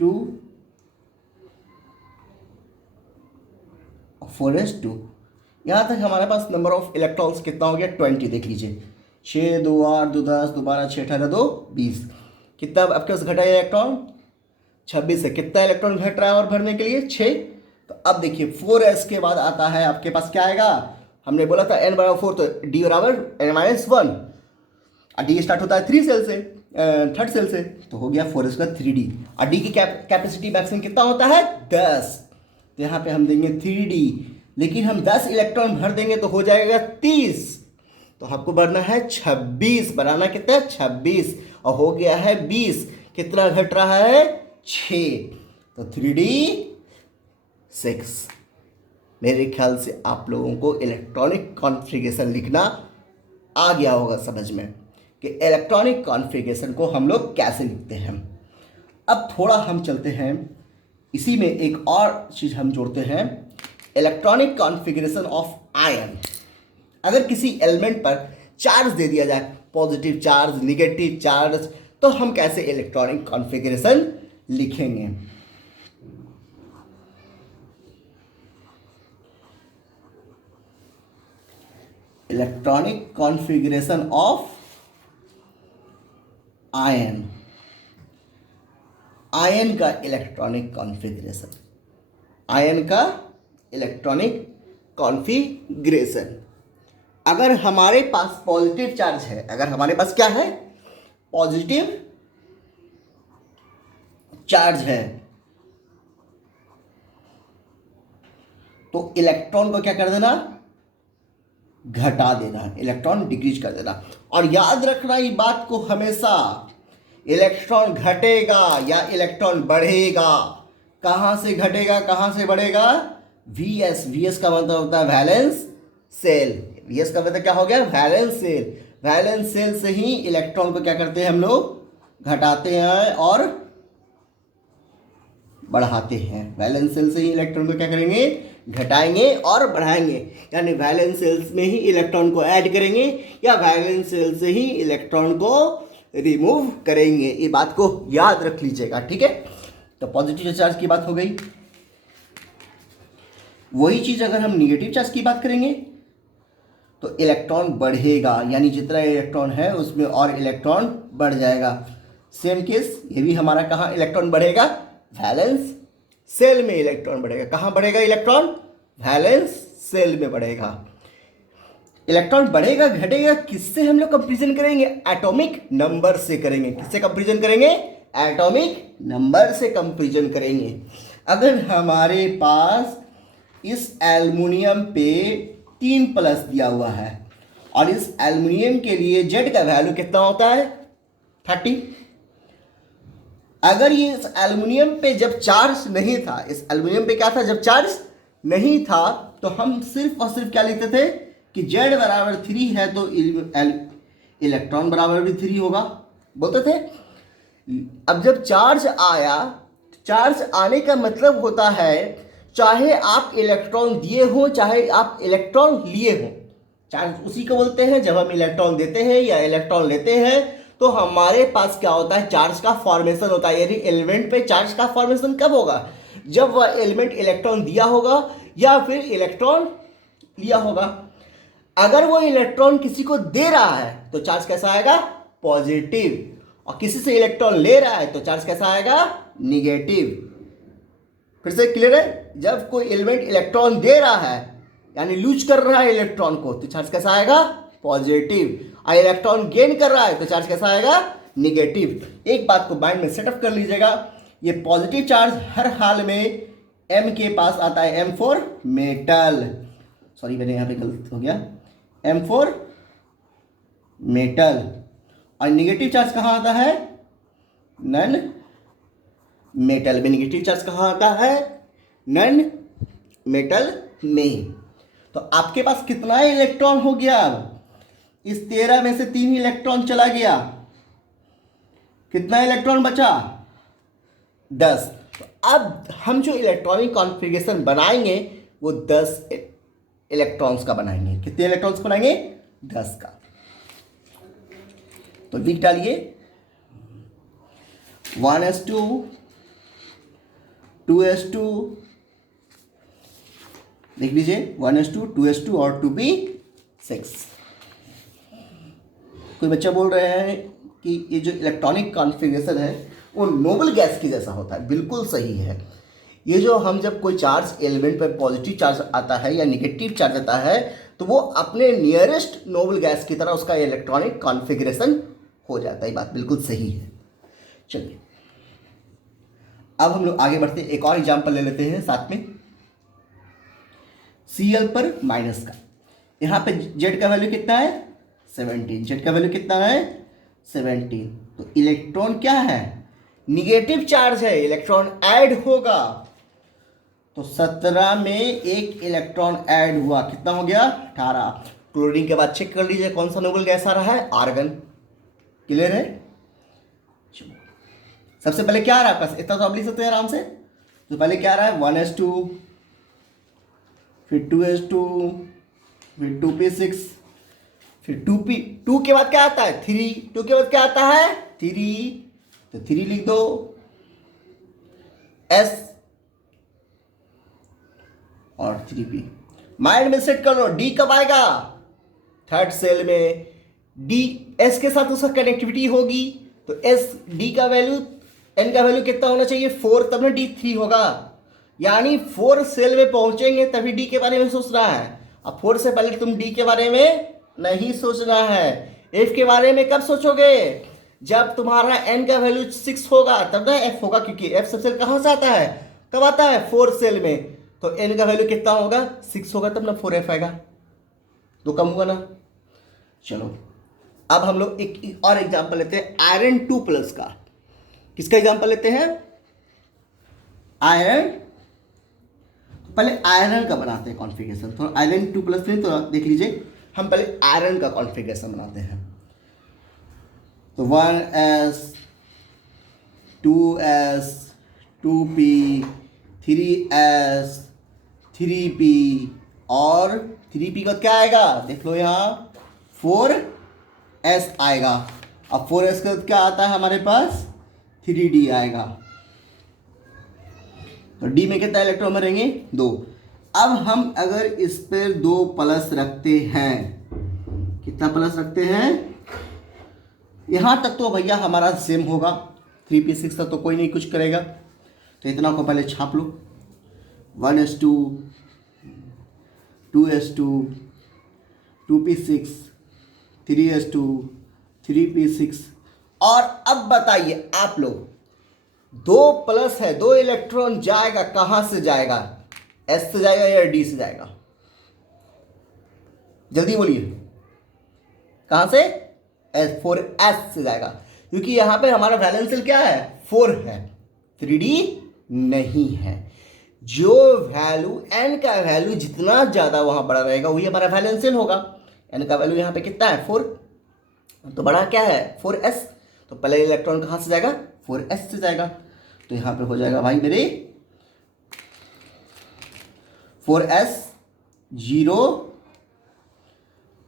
2 और 4s 2। यहाँ तक हमारे पास नंबर ऑफ इलेक्ट्रॉन्स कितना हो गया, 20। देख लीजिए, 6 2 8 2 10 2 12 6 18 2 20। कितना आपके पास घटा इलेक्ट्रॉन, 26 है। कितना इलेक्ट्रॉन घट रहा है और भरने के लिए, 6। तो अब देखिए 4s के बाद आता है आपके पास क्या आएगा, हमने बोला था n बराबर 4, तो d बराबर n-1। और d स्टार्ट होता है 3 सेल से, थर्ड सेल से, तो हो गया 4s का 3d। और d की कैपेसिटी मैक्सिमम कितना होता है, 10। तो यहाँ पे हम देंगे 3d, लेकिन हम 10 इलेक्ट्रॉन भर देंगे तो हो जाएगा 30। तो आपको भरना है 26, बनाना कितना है, 26, और हो गया है 20। कितना घट रहा है, 6। तो 3d6। मेरे ख्याल से आप लोगों को इलेक्ट्रॉनिक कॉन्फ़िगरेशन लिखना आ गया होगा समझ में, कि इलेक्ट्रॉनिक कॉन्फ़िगरेशन को हम लोग कैसे लिखते हैं। अब थोड़ा हम चलते हैं, इसी में एक और चीज़ हम जोड़ते हैं, इलेक्ट्रॉनिक कॉन्फ़िगरेशन ऑफ आयन। अगर किसी एलिमेंट पर चार्ज दे दिया जाए, पॉजिटिव चार्ज, निगेटिव चार्ज, तो हम कैसे इलेक्ट्रॉनिक कॉन्फ़िगरेशन लिखेंगे। Electronic configuration of ion, ion का इलेक्ट्रॉनिक कॉन्फ़िगरेशन, आयन का इलेक्ट्रॉनिक कॉन्फ़िगरेशन। अगर हमारे पास पॉजिटिव चार्ज है, अगर हमारे पास क्या है, पॉजिटिव चार्ज है, तो इलेक्ट्रॉन को क्या कर देना, घटा देना, इलेक्ट्रॉन डिक्रीज कर देना। और याद रखना ये बात को हमेशा, इलेक्ट्रॉन घटेगा या इलेक्ट्रॉन बढ़ेगा, कहाँ से घटेगा कहाँ से बढ़ेगा, Vs। Vs का मतलब होता है वैलेंस सेल। Vs का मतलब क्या हो गया, वैलेंस सेल। वैलेंस सेल से ही इलेक्ट्रॉन को क्या करते हैं हम लोग, घटाते हैं और बढ़ाते हैं। वैलेंस सेल से ही इलेक्ट्रॉन को क्या करेंगे, घटाएंगे और बढ़ाएंगे। यानी वैलेंस सेल्स में ही इलेक्ट्रॉन को ऐड करेंगे या वैलेंस सेल से ही इलेक्ट्रॉन को रिमूव करेंगे। ये बात को याद रख लीजिएगा, ठीक है। तो पॉजिटिव चार्ज की बात हो गई। वही चीज़ अगर हम निगेटिव चार्ज की बात करेंगे तो इलेक्ट्रॉन बढ़ेगा, यानी जितना इलेक्ट्रॉन है उसमें और इलेक्ट्रॉन बढ़ जाएगा। सेम केस ये भी हमारा कहाँ इलेक्ट्रॉन बढ़ेगा, वैलेंस सेल में इलेक्ट्रॉन बढ़ेगा। कहाँ बढ़ेगा इलेक्ट्रॉन, वैलेंस सेल में बढ़ेगा। इलेक्ट्रॉन बढ़ेगा घटेगा किससे हम लोग कंपेरिजन करेंगे, एटॉमिक नंबर से करेंगे। किससे कंपेरिजन करेंगे, एटॉमिक नंबर से कंपेरिजन करेंगे। अगर हमारे पास इस एल्युमिनियम पे 3 प्लस दिया हुआ है और इस एल्युमिनियम के लिए जेड का वैल्यू कितना होता है 30। अगर ये इस एल्युमिनियम पे जब चार्ज नहीं था, इस एल्युमिनियम पे क्या था जब चार्ज नहीं था, तो हम सिर्फ और सिर्फ क्या लिखते थे कि जेड बराबर 3 है तो इलेक्ट्रॉन बराबर भी 3 होगा, बोलते थे। अब जब चार्ज आया, चार्ज आने का मतलब होता है चाहे आप इलेक्ट्रॉन दिए हो चाहे आप इलेक्ट्रॉन लिए हो, चार्ज उसी को बोलते हैं। जब हम इलेक्ट्रॉन देते हैं या इलेक्ट्रॉन लेते हैं तो हमारे पास क्या होता है, चार्ज का फॉर्मेशन होता है। यानी एलिमेंट पे चार्ज का फॉर्मेशन कब होगा, जब वह एलिमेंट इलेक्ट्रॉन दिया होगा या फिर इलेक्ट्रॉन लिया होगा। अगर वो इलेक्ट्रॉन किसी को दे रहा है तो चार्ज कैसा आएगा, पॉजिटिव, और किसी से इलेक्ट्रॉन ले रहा है तो चार्ज कैसा आएगा, निगेटिव। फिर से क्लियर है, जब कोई एलिमेंट इलेक्ट्रॉन दे रहा है यानी लूज कर रहा है इलेक्ट्रॉन को तो चार्ज कैसा आएगा, पॉजिटिव, और इलेक्ट्रॉन गेन कर रहा है तो चार्ज कैसा आएगा, निगेटिव। एक बात को माइंड में सेटअप कर लीजिएगा, ये पॉजिटिव चार्ज हर हाल में M के पास आता है, M फॉर मेटल, सॉरी मैंने यहाँ पे गलत हो गया, M फॉर मेटल। और निगेटिव चार्ज कहाँ आता है, नन मेटल में। निगेटिव चार्ज कहाँ आता है, नन मेटल में। तो आपके पास कितना इलेक्ट्रॉन हो गया, इस 13 में से 3 इलेक्ट्रॉन चला गया, कितना इलेक्ट्रॉन बचा, 10। तो अब हम जो इलेक्ट्रॉनिक कॉन्फ़िगरेशन बनाएंगे वो 10 इलेक्ट्रॉन्स का बनाएंगे। कितने इलेक्ट्रॉन्स बनाएंगे, 10 का। तो लिख डालिए 1s2 2s2, लिख लीजिए 1s2 2s2 और 2p6। कोई बच्चा बोल रहे हैं कि ये जो इलेक्ट्रॉनिक कॉन्फ़िगरेशन है वो नोबल गैस की जैसा होता है, बिल्कुल सही है। ये जो हम जब कोई चार्ज एलिमेंट पर पॉजिटिव चार्ज आता है या निगेटिव चार्ज आता है तो वो अपने नियरेस्ट नोबल गैस की तरह उसका इलेक्ट्रॉनिक कॉन्फ़िगरेशन हो जाता है, बात बिल्कुल सही है। चलिए अब हम लोग आगे बढ़ते हैं, एक और एग्जाम्पल ले लेते हैं साथ में। Cl पर माइनस का, यहाँ पे जेड का वैल्यू कितना है 17, जेड का वैल्यू कितना है 17। तो इलेक्ट्रॉन क्या है, निगेटिव चार्ज है, इलेक्ट्रॉन ऐड होगा। तो 17 में एक इलेक्ट्रॉन ऐड हुआ, कितना हो गया 18। क्लोरीन के बाद चेक कर लीजिए कौन सा नोबल गैस आ रहा है, आर्गन। क्लियर है, सबसे पहले क्या आ रहा है आपका, इतना तो आप लिख सकते हैं आराम से। तो पहले क्या आ रहा है 1s2, फिर 2s2, फिर 2p6, फिर 2 के बाद क्या आता है 3, 2 के बाद क्या आता है 3, तो 3 लिख दो, s और 3p। माइंड में सेट कर लो, d कब आएगा, थर्ड सेल में। d s के साथ उसका कनेक्टिविटी होगी तो s d का वैल्यू, n का वैल्यू कितना होना चाहिए 4, तब ना d 3 होगा। यानी 4 सेल में पहुंचेंगे तभी d के बारे में सोच रहा है। अब 4 से पहले तुम d के बारे में नहीं सोचना है। f के बारे में कब सोचोगे, जब तुम्हारा n का वैल्यू 6 होगा तब ना f होगा, क्योंकि f सबसे कहां से आता है, कब आता है 4 सेल में। तो n का वैल्यू कितना होगा 6 होगा तब ना 4f आएगा, तो कम होगा ना। चलो अब हम लोग एक और एग्जांपल लेते हैं आयरन 2+ का। किसका एग्जांपल लेते हैं, आयरन। पहले आयरन का बनाते हैं कॉन्फ़िगरेशन, तो आयरन 2+ में तो देख लीजिए, हम पहले आयरन का कॉन्फ़िगरेशन बनाते हैं। तो 1s 2s 2p 3s 3p और 3p का क्या आएगा, देख लो यहाँ 4s आएगा। अब 4s का क्या आता है हमारे पास 3d आएगा। तो d में कितना इलेक्ट्रॉन भरेंगे 2। अब हम अगर इस पर 2 प्लस रखते हैं, कितना प्लस रखते हैं, यहां तक तो भैया हमारा सेम होगा, 3p6 तक तो कोई नहीं कुछ करेगा, तो इतना को पहले छाप लो, 1s2 2s2 2p6 3s2 3p6 और अब बताइए आप लोग, 2 प्लस है, 2 इलेक्ट्रॉन जाएगा, कहां से जाएगा, एस से जाएगा या डी से जाएगा, जल्दी बोलिए, कहां से, S4s से जाएगा, क्योंकि यहां पे हमारा वैलेंस शेल क्या है, 4 है, 3d नहीं है। जो वैल्यू n का वैल्यू जितना ज्यादा वहां बड़ा रहेगा वही हमारा वैलेंस शेल होगा। n का वैल्यू यहां पे कितना है, 4, तो बड़ा क्या है 4s, तो पहले इलेक्ट्रॉन कहां से जाएगा, 4s से जाएगा, तो यहां पे हो जाएगा भाई मेरे 4s 0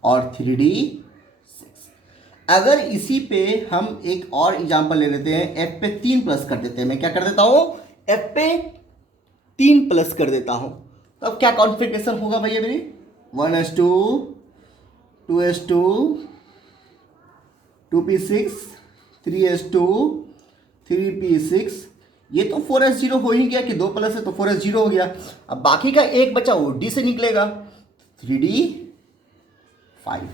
और 3d 6। अगर इसी पे हम एक और एग्जांपल ले लेते हैं, f पे 3 प्लस कर देते हैं, मैं क्या कर देता हूं, f पे 3 प्लस कर देता हूं, तो अब क्या कॉन्फ़िगरेशन होगा भैया मेरी, 1s2 2s2 2p6 3s2 3p6, ये तो 4s0 हो ही गया कि 2 प्लस है तो 4s0 हो गया। अब बाकी का एक बचा वो डी से निकलेगा, 3d 5।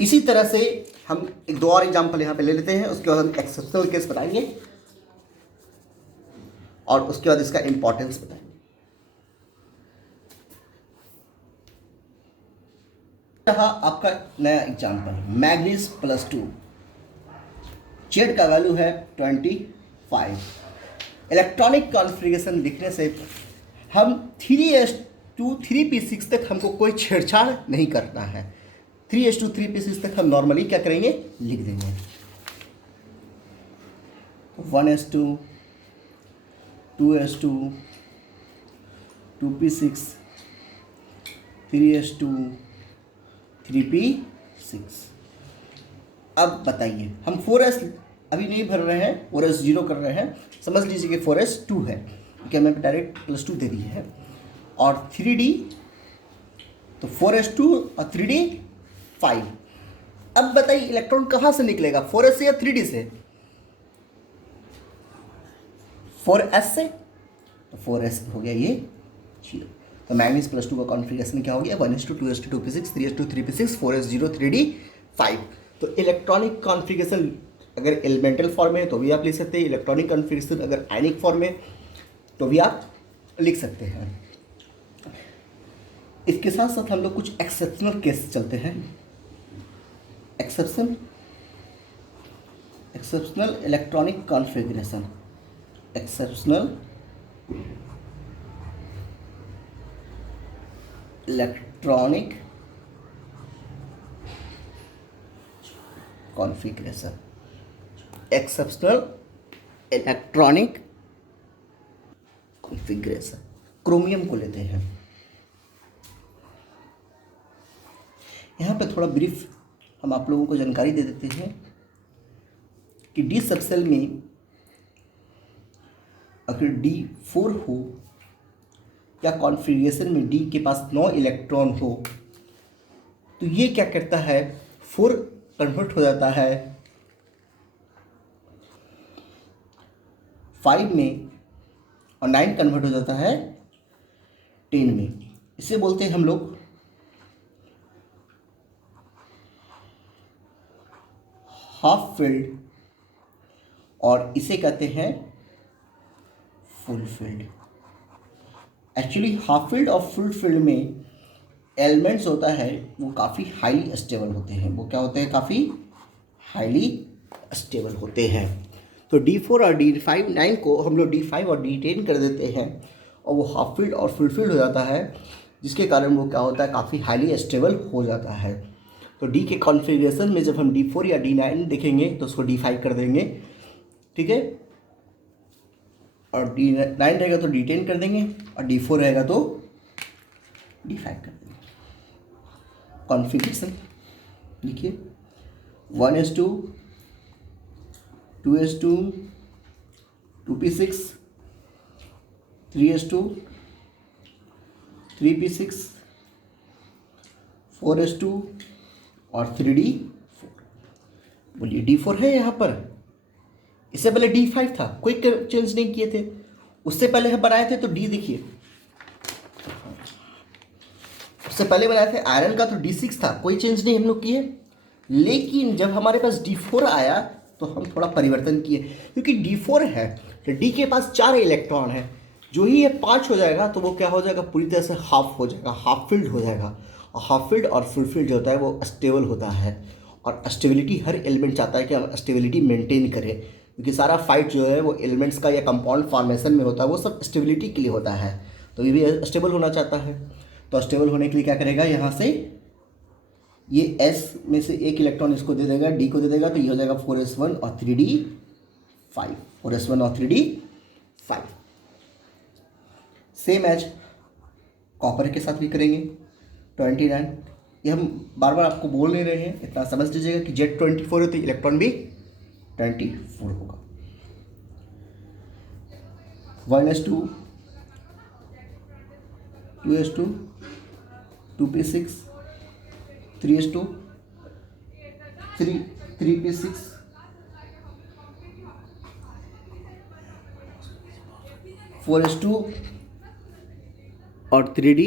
इसी तरह से हम एक 2 और एग्जांपल यहां पे ले लेते हैं, उसके बाद हम एक्सेप्शनल केस बताएंगे और उसके बाद इसका इंपॉर्टेंस बताएंगे। रहा आपका नया एग्जांपल, मैग्नीज +2, जेड का वैल्यू है 25। इलेक्ट्रॉनिक कॉन्फ़िगरेशन लिखने से हम 3s2 3p6 तक हमको कोई छेड़छाड़ नहीं करना है, 3s2 3p6 तक हम नॉर्मली क्या करेंगे, लिख देंगे, 1s2 2s2 2p6 3s2 3p6। अब बताइए, हम 4s अभी नहीं भर रहे हैं, 4s0 कर रहे हैं, समझ लीजिए कि 4s2 है, क्योंकि हमें डायरेक्ट +2 दे दी है, और 3d, तो 4s2 और 3d 5। अब बताइए इलेक्ट्रॉन कहाँ से निकलेगा, 4s से या 3d से, 4s से, तो 4s हो गया ये 0, तो मैग्नीज +2 का कॉन्फ़िगरेशन क्या हो गया, 1s2 2s2 2p6 3s2 3p6 4s0 3d 5। तो इलेक्ट्रॉनिक कॉन्फ़िगरेशन अगर एलिमेंटल फॉर्म में है तो भी आप लिख सकते हैं, इलेक्ट्रॉनिक कॉन्फ़िगरेशन अगर आयनिक फॉर्म में तो भी आप लिख सकते हैं। इसके साथ साथ हम लोग कुछ एक्सेप्शनल केस चलते हैं, exceptional electronic configuration, exceptional electronic configuration, exceptional electronic configuration. Chromium को लेते हैं, यहाँ पे थोड़ा ब्रीफ हम आप लोगों को जानकारी दे देते हैं कि डी सबसेल में अगर D4 हो या कॉन्फ़िगरेशन में D के पास 9 इलेक्ट्रॉन हो, तो ये क्या करता है, 4 कन्वर्ट हो जाता है 5 में, और 9 कन्वर्ट हो जाता है 10 में। इसे बोलते हैं हम लोग हाफ फिल्ड, और इसे कहते हैं full field. Actually half field और फुल फील्ड में एलिमेंट्स होता है वो काफ़ी हाईली स्टेबल होते हैं, वो क्या होते हैं, काफ़ी हाईली स्टेबल होते हैं। तो D4 और D5 9 को हम लोग D5 और D10 कर देते हैं, और वो हाफ फील्ड और फुल फील्ड हो जाता है, जिसके कारण वो क्या होता है, काफ़ी हाईली स्टेबल हो जाता है। तो D के कॉन्फ़िगरेशन में जब हम D4 या D9 देखेंगे तो उसको D5 कर देंगे, ठीक है, और D9 रहेगा तो D10 कर देंगे, और D4 रहेगा तो D5 कर देंगे। कॉन्फ़िगरेशन लिखिए, 1s2 2s2 2p6 3s2 3p6, 4s2 और 3d4। बोलिए d4 है यहाँ पर। इससे पहले d5 था, कोई चेंज नहीं किए थे। उससे पहले हम बनाए थे तो d देखिए, उससे पहले बनाए थे आयरन का तो d6 था, कोई चेंज नहीं हम लोग किए। लेकिन जब हमारे पास d4 आया तो हम थोड़ा परिवर्तन किए, क्योंकि d4 है तो d के पास 4 इलेक्ट्रॉन है। जो ही ये 5 हो जाएगा तो वो क्या हो जाएगा, पूरी तरह से हाफ हो जाएगा, हाफ फिल्ड हो जाएगा। और हाफ फिल्ड और फुल फिल्ड जो होता है वो स्टेबल होता है, और स्टेबिलिटी हर एलिमेंट चाहता है कि हम स्टेबिलिटी मेंटेन करें, क्योंकि सारा फाइट जो है वो एलिमेंट्स का या कंपाउंड फॉर्मेशन में होता है, वो सब स्टेबिलिटी के लिए होता है। तो ये भी स्टेबल होना चाहता है। तो स्टेबल होने के लिए क्या करेगा, यहाँ से ये S में से एक इलेक्ट्रॉन इसको दे देगा, D को दे देगा, तो ये हो जाएगा 4s1 और 3d5, 4s1 और 3d5। सेम एज कॉपर के साथ भी करेंगे। 29, ये हम बार बार आपको बोल नहीं रहे हैं, इतना समझ लीजिएगा कि Z24 है तो इलेक्ट्रॉन भी 24 होगा। 1s2, 2s2, 2p6, 3s2, 3p6, 4s2 और 3d,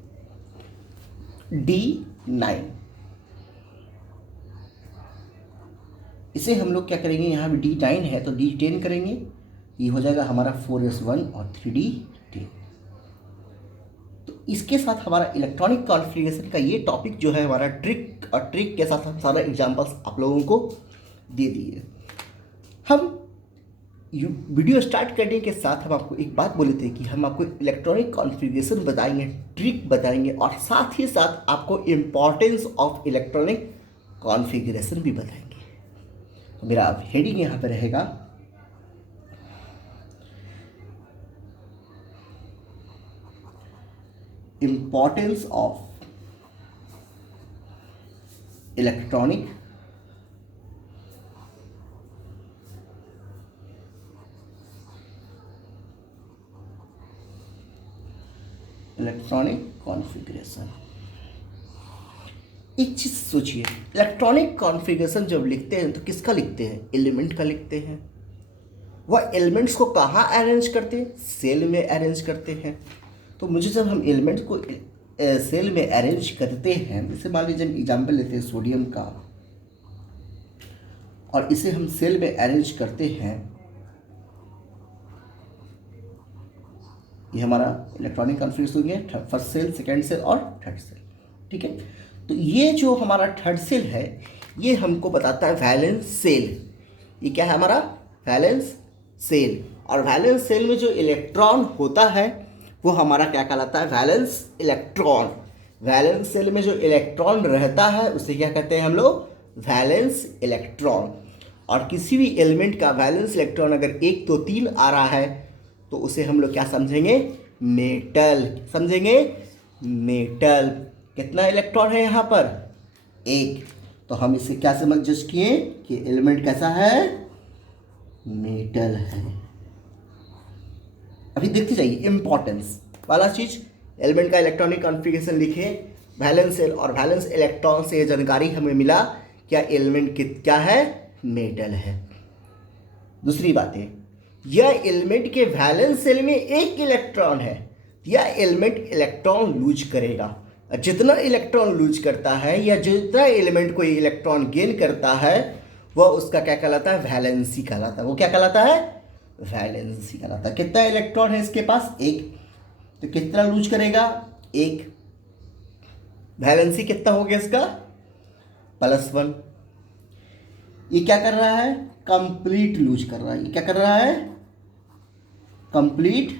d9। इसे हम लोग क्या करेंगे, यहाँ भी d9 है तो d10 करेंगे, ये हो जाएगा हमारा 4s1 और 3d10। तो इसके साथ हमारा इलेक्ट्रॉनिक कॉन्फ़िगरेशन का ये टॉपिक जो है हमारा ट्रिक, और ट्रिक के साथ हम सारा एग्जांपल्स आप लोगों को दे दिए। हम वीडियो स्टार्ट करने के साथ हम आपको एक बात बोले थे कि हम आपको इलेक्ट्रॉनिक कॉन्फ़िगरेशन बताएंगे, ट्रिक बताएंगे, और साथ ही साथ आपको इम्पॉर्टेंस ऑफ इलेक्ट्रॉनिक कॉन्फ़िगरेशन भी बताएंगे। तो मेरा हेडिंग यहाँ पे रहेगा इम्पॉर्टेंस ऑफ इलेक्ट्रॉनिक कॉन्फ़िगरेशन। एक चीज सोचिए, इलेक्ट्रॉनिक कॉन्फ़िगरेशन जब लिखते हैं तो किसका लिखते हैं, एलिमेंट का लिखते हैं। वह एलिमेंट्स को कहाँ अरेंज करते हैं, सेल में अरेंज करते हैं। तो मुझे जब हम एलिमेंट को सेल में अरेंज करते हैं, जैसे मान लीजिए हम एग्जाम्पल लेते हैं सोडियम का, और इसे हम सेल में अरेंज करते हैं, ये हमारा इलेक्ट्रॉनिक कॉन्फ़िगरेशन हो गया, फर्स्ट सेल, सेकेंड सेल और थर्ड सेल। ठीक है, तो ये जो हमारा थर्ड सेल है ये हमको बताता है वैलेंस सेल। ये क्या है हमारा वैलेंस सेल, और वैलेंस सेल में जो इलेक्ट्रॉन होता है वो हमारा क्या कहलाता है, वैलेंस इलेक्ट्रॉन। वैलेंस सेल में जो इलेक्ट्रॉन रहता है उसे क्या कहते हैं हम लोग, वैलेंस इलेक्ट्रॉन। और किसी भी एलिमेंट का वैलेंस इलेक्ट्रॉन अगर 1, 2, 3 आ रहा है तो उसे हम लोग क्या समझेंगे, मेटल समझेंगे, मेटल। कितना इलेक्ट्रॉन है यहाँ पर, 1। तो हम इसे क्या समझ जज किए कि एलिमेंट कैसा है, मेटल है। अभी देखते जाइए इंपॉर्टेंस वाला चीज, एलिमेंट का इलेक्ट्रॉनिक कॉन्फ़िगरेशन लिखे, वैलेंस सेल और वैलेंस इलेक्ट्रॉन से ये जानकारी हमें मिला क्या एलिमेंट क्या है, मेटल है। दूसरी बात है, यह एलिमेंट के वैलेंस सेल में 1 इलेक्ट्रॉन है, यह एलिमेंट इलेक्ट्रॉन लूज करेगा। जितना इलेक्ट्रॉन लूज करता है या जितना एलिमेंट कोई इलेक्ट्रॉन गेन करता है वह उसका क्या कहलाता है, वैलेंसी कहलाता है। वो क्या कहलाता है, वैलेंसी कहलाता है। कितना इलेक्ट्रॉन है इसके पास, 1, तो कितना लूज करेगा, 1। वैलेंसी कितना हो गया इसका, +1। ये क्या कर रहा है, कंप्लीट लूज कर रहा है। ये क्या कर रहा है, कंप्लीट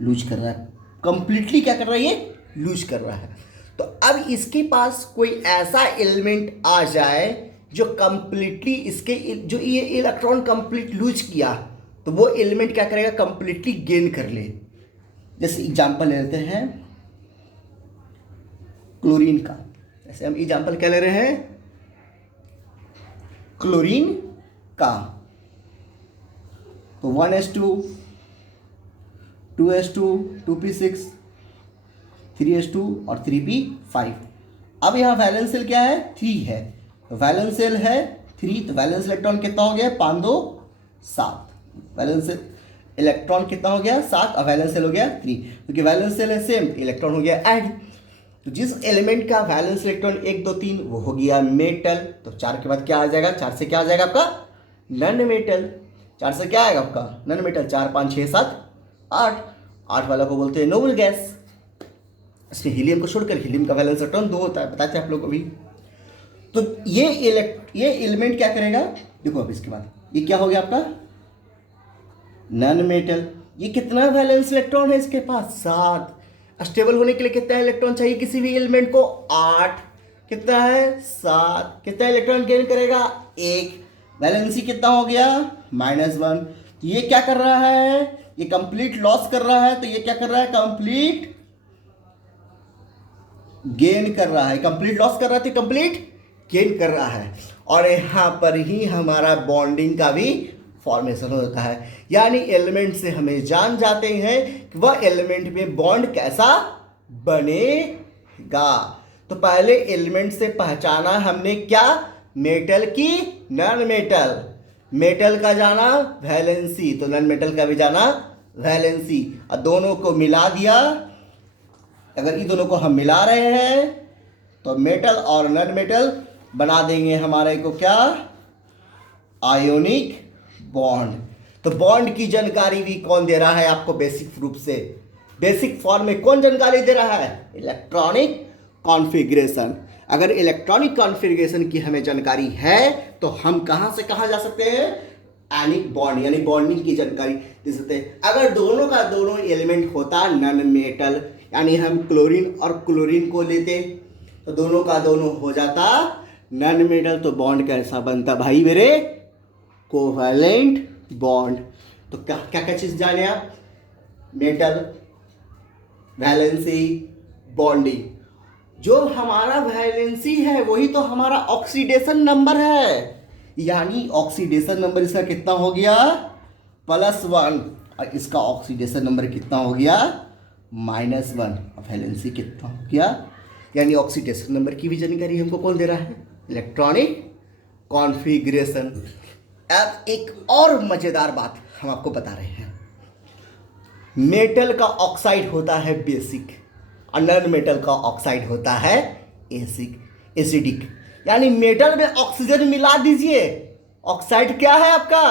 लूज कर रहा है। कंप्लीटली क्या कर रहा है, ये लूज कर रहा है। तो अब इसके पास कोई ऐसा एलिमेंट आ जाए जो कंप्लीटली इसके जो ये इलेक्ट्रॉन कंप्लीट लूज किया, तो वो एलिमेंट क्या करेगा, कंप्लीटली गेन कर ले। जैसे एग्जांपल लेते हैं क्लोरीन का, जैसे हम एग्जांपल क्या ले रहे हैं, क्लोरीन का। तो 1s2, 2s2, 2p6, 3s2 और 3p5। अब यहाँ वैलेंस सेल क्या है, 3 है, तो वैलेंस सेल है 3, तो वैलेंस इलेक्ट्रॉन कितना हो गया, 5 2 7। वैलेंस इलेक्ट्रॉन कितना हो गया, 7, और वैलेंस सेल हो गया 3, क्योंकि वैलेंस सेल है सेम, इलेक्ट्रॉन हो गया ऐड। तो जिस एलिमेंट का वैलेंस इलेक्ट्रॉन 1 2 3 वो हो गया मेटल, तो 4 के बाद क्या आ जाएगा, 4 से क्या आ जाएगा आपका नन मेटल। 4 से क्या आएगा आपका नन मेटल, 4 5 6 7 8, 8 वाला को बोलते हैं नोबल गैस। इसमें हीलियम को छोड़कर हीलियम का वैलेंस इलेक्ट्रॉन 2 होता है, बताते हैं आप लोग को भी। तो ये एलिमेंट क्या करेगा, देखो अब इसके बाद ये क्या हो गया आपका नन मेटल। ये कितना वैलेंस इलेक्ट्रॉन है इसके पास, 7। स्टेबल होने के लिए कितना इलेक्ट्रॉन चाहिए किसी भी एलिमेंट को, 8। कितना है 7, कितना इलेक्ट्रॉन गेन करेगा 1। वैलेंसी कितना हो गया -1। तो ये क्या कर रहा है, ये कंप्लीट लॉस कर रहा है, तो ये क्या कर रहा है, कंप्लीट गेन कर रहा है। कंप्लीट लॉस कर रहा था, कंप्लीट गेन कर रहा है। और यहाँ पर ही हमारा बॉन्डिंग का भी फॉर्मेशन होता है, यानी एलिमेंट से हमें जान जाते हैं कि वह एलिमेंट में बॉन्ड कैसा बनेगा। तो पहले एलिमेंट से पहचाना हमने क्या, मेटल की नॉन मेटल, मेटल का जाना वैलेंसी, तो नॉन मेटल का भी जाना वैलेंसी, और दोनों को मिला दिया। अगर इन दोनों को हम मिला रहे हैं तो मेटल और नॉन मेटल बना देंगे हमारे को क्या, आयोनिक बॉन्ड। तो बॉन्ड की जानकारी भी कौन दे रहा है आपको, बेसिक रूप से, बेसिक फॉर्म में कौन जानकारी दे रहा है, इलेक्ट्रॉनिक कॉन्फ़िगरेशन। अगर इलेक्ट्रॉनिक कॉन्फ़िगरेशन की हमें जानकारी है तो हम कहां से कहां जा सकते हैं, आयनिक बॉन्ड यानी बॉन्डिंग की जानकारी दे सकते हैं। अगर दोनों का दोनों एलिमेंट होता नॉन मेटल, यानी हम क्लोरीन और क्लोरीन को लेते तो दोनों का दोनों हो जाता नॉन मेटल, तो बॉन्ड कैसा बनता भाई मेरे, कोवैलेंट बॉन्ड। तो क्या क्या क्या चीज जाने आप, मेटल, वैलेंसी, बॉन्डिंग। जो हमारा वैलेंसी है वही तो हमारा ऑक्सीडेशन नंबर है, यानी ऑक्सीडेशन नंबर इसका कितना हो गया +1, और इसका ऑक्सीडेशन नंबर कितना हो गया -1, और वैलेंसी कितना हो गया, यानी ऑक्सीडेशन नंबर की भी जानकारी हमको कौन दे रहा है, इलेक्ट्रॉनिक कॉन्फ़िगरेशन। अब एक और मजेदार बात हम आपको बता रहे हैं, मेटल का ऑक्साइड होता है बेसिक और नॉन मेटल का ऑक्साइड होता है एसिडिक। यानी मेटल में ऑक्सीजन मिला दीजिए, ऑक्साइड क्या है आपका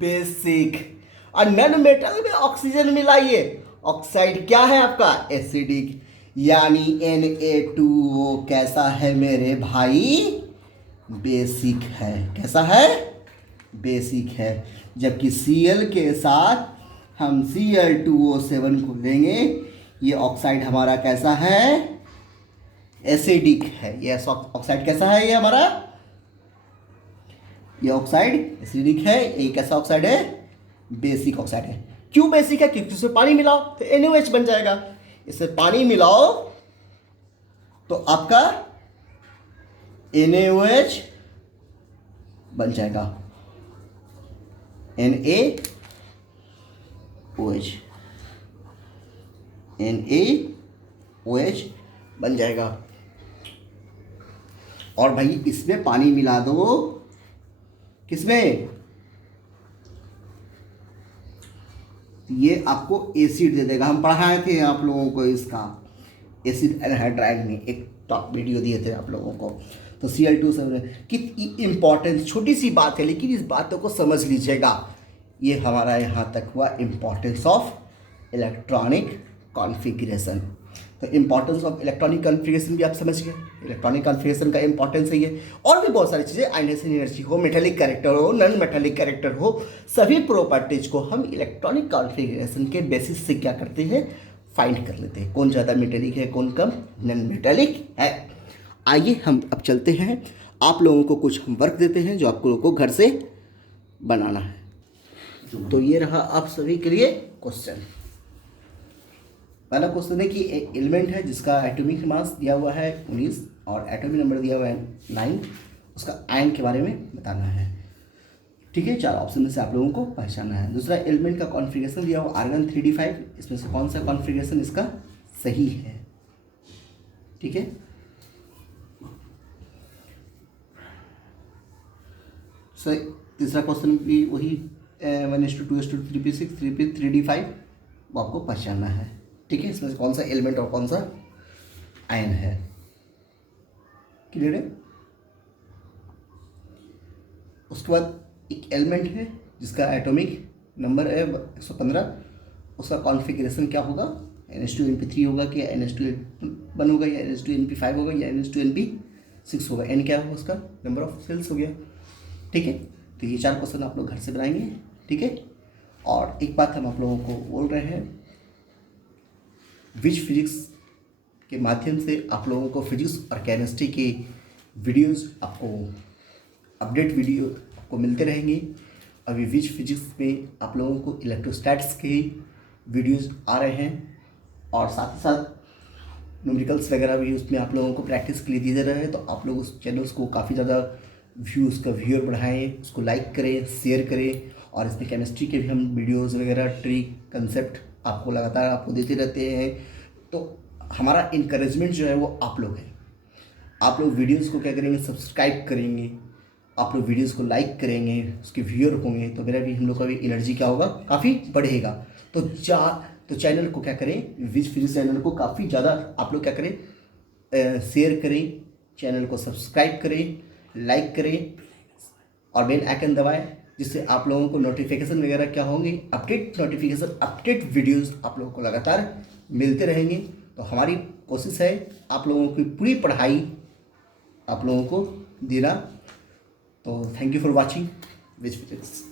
बेसिक, और नॉन मेटल में ऑक्सीजन मिलाइए, ऑक्साइड क्या है आपका एसिडिक। यानी Na2O कैसा है मेरे भाई, बेसिक है। कैसा है, बेसिक है। जबकि Cl के साथ हम Cl2O7 को लेंगे, ये ऑक्साइड हमारा कैसा है, एसिडिक है। ये ऑक्साइड कैसा है, ये हमारा, ये ऑक्साइड एसिडिक है। ये कैसा ऑक्साइड है, बेसिक ऑक्साइड है। क्यों बेसिक है, क्योंकि इसमें पानी मिलाओ तो NaOH बन जाएगा, इससे पानी मिलाओ तो आपका NaOH बन जाएगा, NaOH बन जाएगा। और भाई इसमें पानी मिला दो, किसमें, ये आपको एसिड दे देगा। हम पढ़ाए थे आप लोगों को इसका एसिड एनहाइड्राइड में, एक टॉप वीडियो दिए थे आप लोगों को। तो Cl2O7 की इम्पॉर्टेंस, छोटी सी बात है लेकिन इस बातों को समझ लीजिएगा। ये हमारा यहाँ तक हुआ इम्पॉर्टेंस ऑफ इलेक्ट्रॉनिक कॉन्फ़िगरेशन। तो इम्पॉर्टेंस ऑफ इलेक्ट्रॉनिक कॉन्फ़िगरेशन भी आप समझ गए, इलेक्ट्रॉनिक कॉन्फ़िगरेशन का इंपॉर्टेंस है ये। और भी बहुत सारी चीज़ें, आयनाइजेशन एनर्जी हो, मेटालिक कैरेक्टर हो, नॉन मेटालिक कैरेक्टर हो, सभी प्रॉपर्टीज को हम इलेक्ट्रॉनिक कॉन्फ़िगरेशन के बेसिस से क्या करते हैं, फाइंड कर लेते हैं, कौन ज़्यादा मेटालिक है, कौन कम नॉन मेटालिक है। आइए हम अब चलते हैं, आप लोगों को कुछ हम वर्क देते हैं जो आप लोगों को घर से बनाना है। तो ये रहा आप सभी के लिए क्वेश्चन। पहला क्वेश्चन है कि एक एलिमेंट है जिसका एटॉमिक मास दिया हुआ है 19 और एटॉमिक नंबर दिया हुआ है 9, उसका आयन के बारे में बताना है। ठीक है, 4 ऑप्शन में से आप लोगों को पहचानना है। दूसरा, एलिमेंट का कॉन्फ़िगरेशन दिया हुआ आर्गन 3d5, इसमें से कौन सा कॉन्फ़िगरेशन इसका सही है। ठीक है। सर तीसरा क्वेश्चन भी वही 1:2:3p6 3p3d5 वो आपको पहचानना है, ठीक है। इसमें से कौन सा एलिमेंट और कौन सा आयन है, क्लियर है। उसके बाद एक एलिमेंट है जिसका एटॉमिक नंबर है 115, उसका कॉन्फ़िगरेशन क्या होगा, NH2NP3 होगा कि NH2N1 होगा या NH2NP5 होगा या NH2NP6 होगा। N क्या होगा उसका नंबर ऑफ सेल्स हो गया, ठीक है। तो ये 4 क्वेश्चन आप लोग घर से बनाएंगे, ठीक है। और एक बात हम आप लोगों को बोल रहे हैं, विज फिजिक्स के माध्यम से आप लोगों को फिजिक्स और केमिस्ट्री के वीडियोस आपको अपडेट वीडियो आपको मिलते रहेंगे। अभी विज फिजिक्स में आप लोगों को इलेक्ट्रोस्टैट्स के वीडियोस आ रहे हैं और साथ ही साथ न्यूमेरिकल्स वगैरह भी उसमें आप लोगों को प्रैक्टिस के लिए दिए जा रहे हैं। तो आप लोग उस चैनल्स को काफ़ी ज़्यादा व्यूअर बढ़ाएं, उसको लाइक करें, शेयर करें। और इसमें केमिस्ट्री के भी हम वीडियोस वगैरह ट्रिक कंसेप्ट आपको लगातार आपको देते रहते हैं। तो हमारा इनकरेजमेंट जो है वो आप लोग हैं। आप लोग वीडियोस को क्या करेंगे, सब्सक्राइब करेंगे, आप लोग वीडियोस को लाइक करेंगे, उसके व्यूअर होंगे, तो मेरा भी हम लोग का भी एनर्जी क्या होगा, काफ़ी बढ़ेगा। तो चैनल को क्या करें, विज फिजिक्स चैनल को काफ़ी ज़्यादा आप लोग क्या करें, शेयर करें, चैनल को सब्सक्राइब करें, लाइक करें और बेल आइकन दबाएं, जिससे आप लोगों को नोटिफिकेशन वगैरह क्या होंगे, अपडेट वीडियोस आप लोगों को लगातार मिलते रहेंगे। तो हमारी कोशिश है आप लोगों की पूरी पढ़ाई आप लोगों को देना। तो thank you for watching Wiz physics.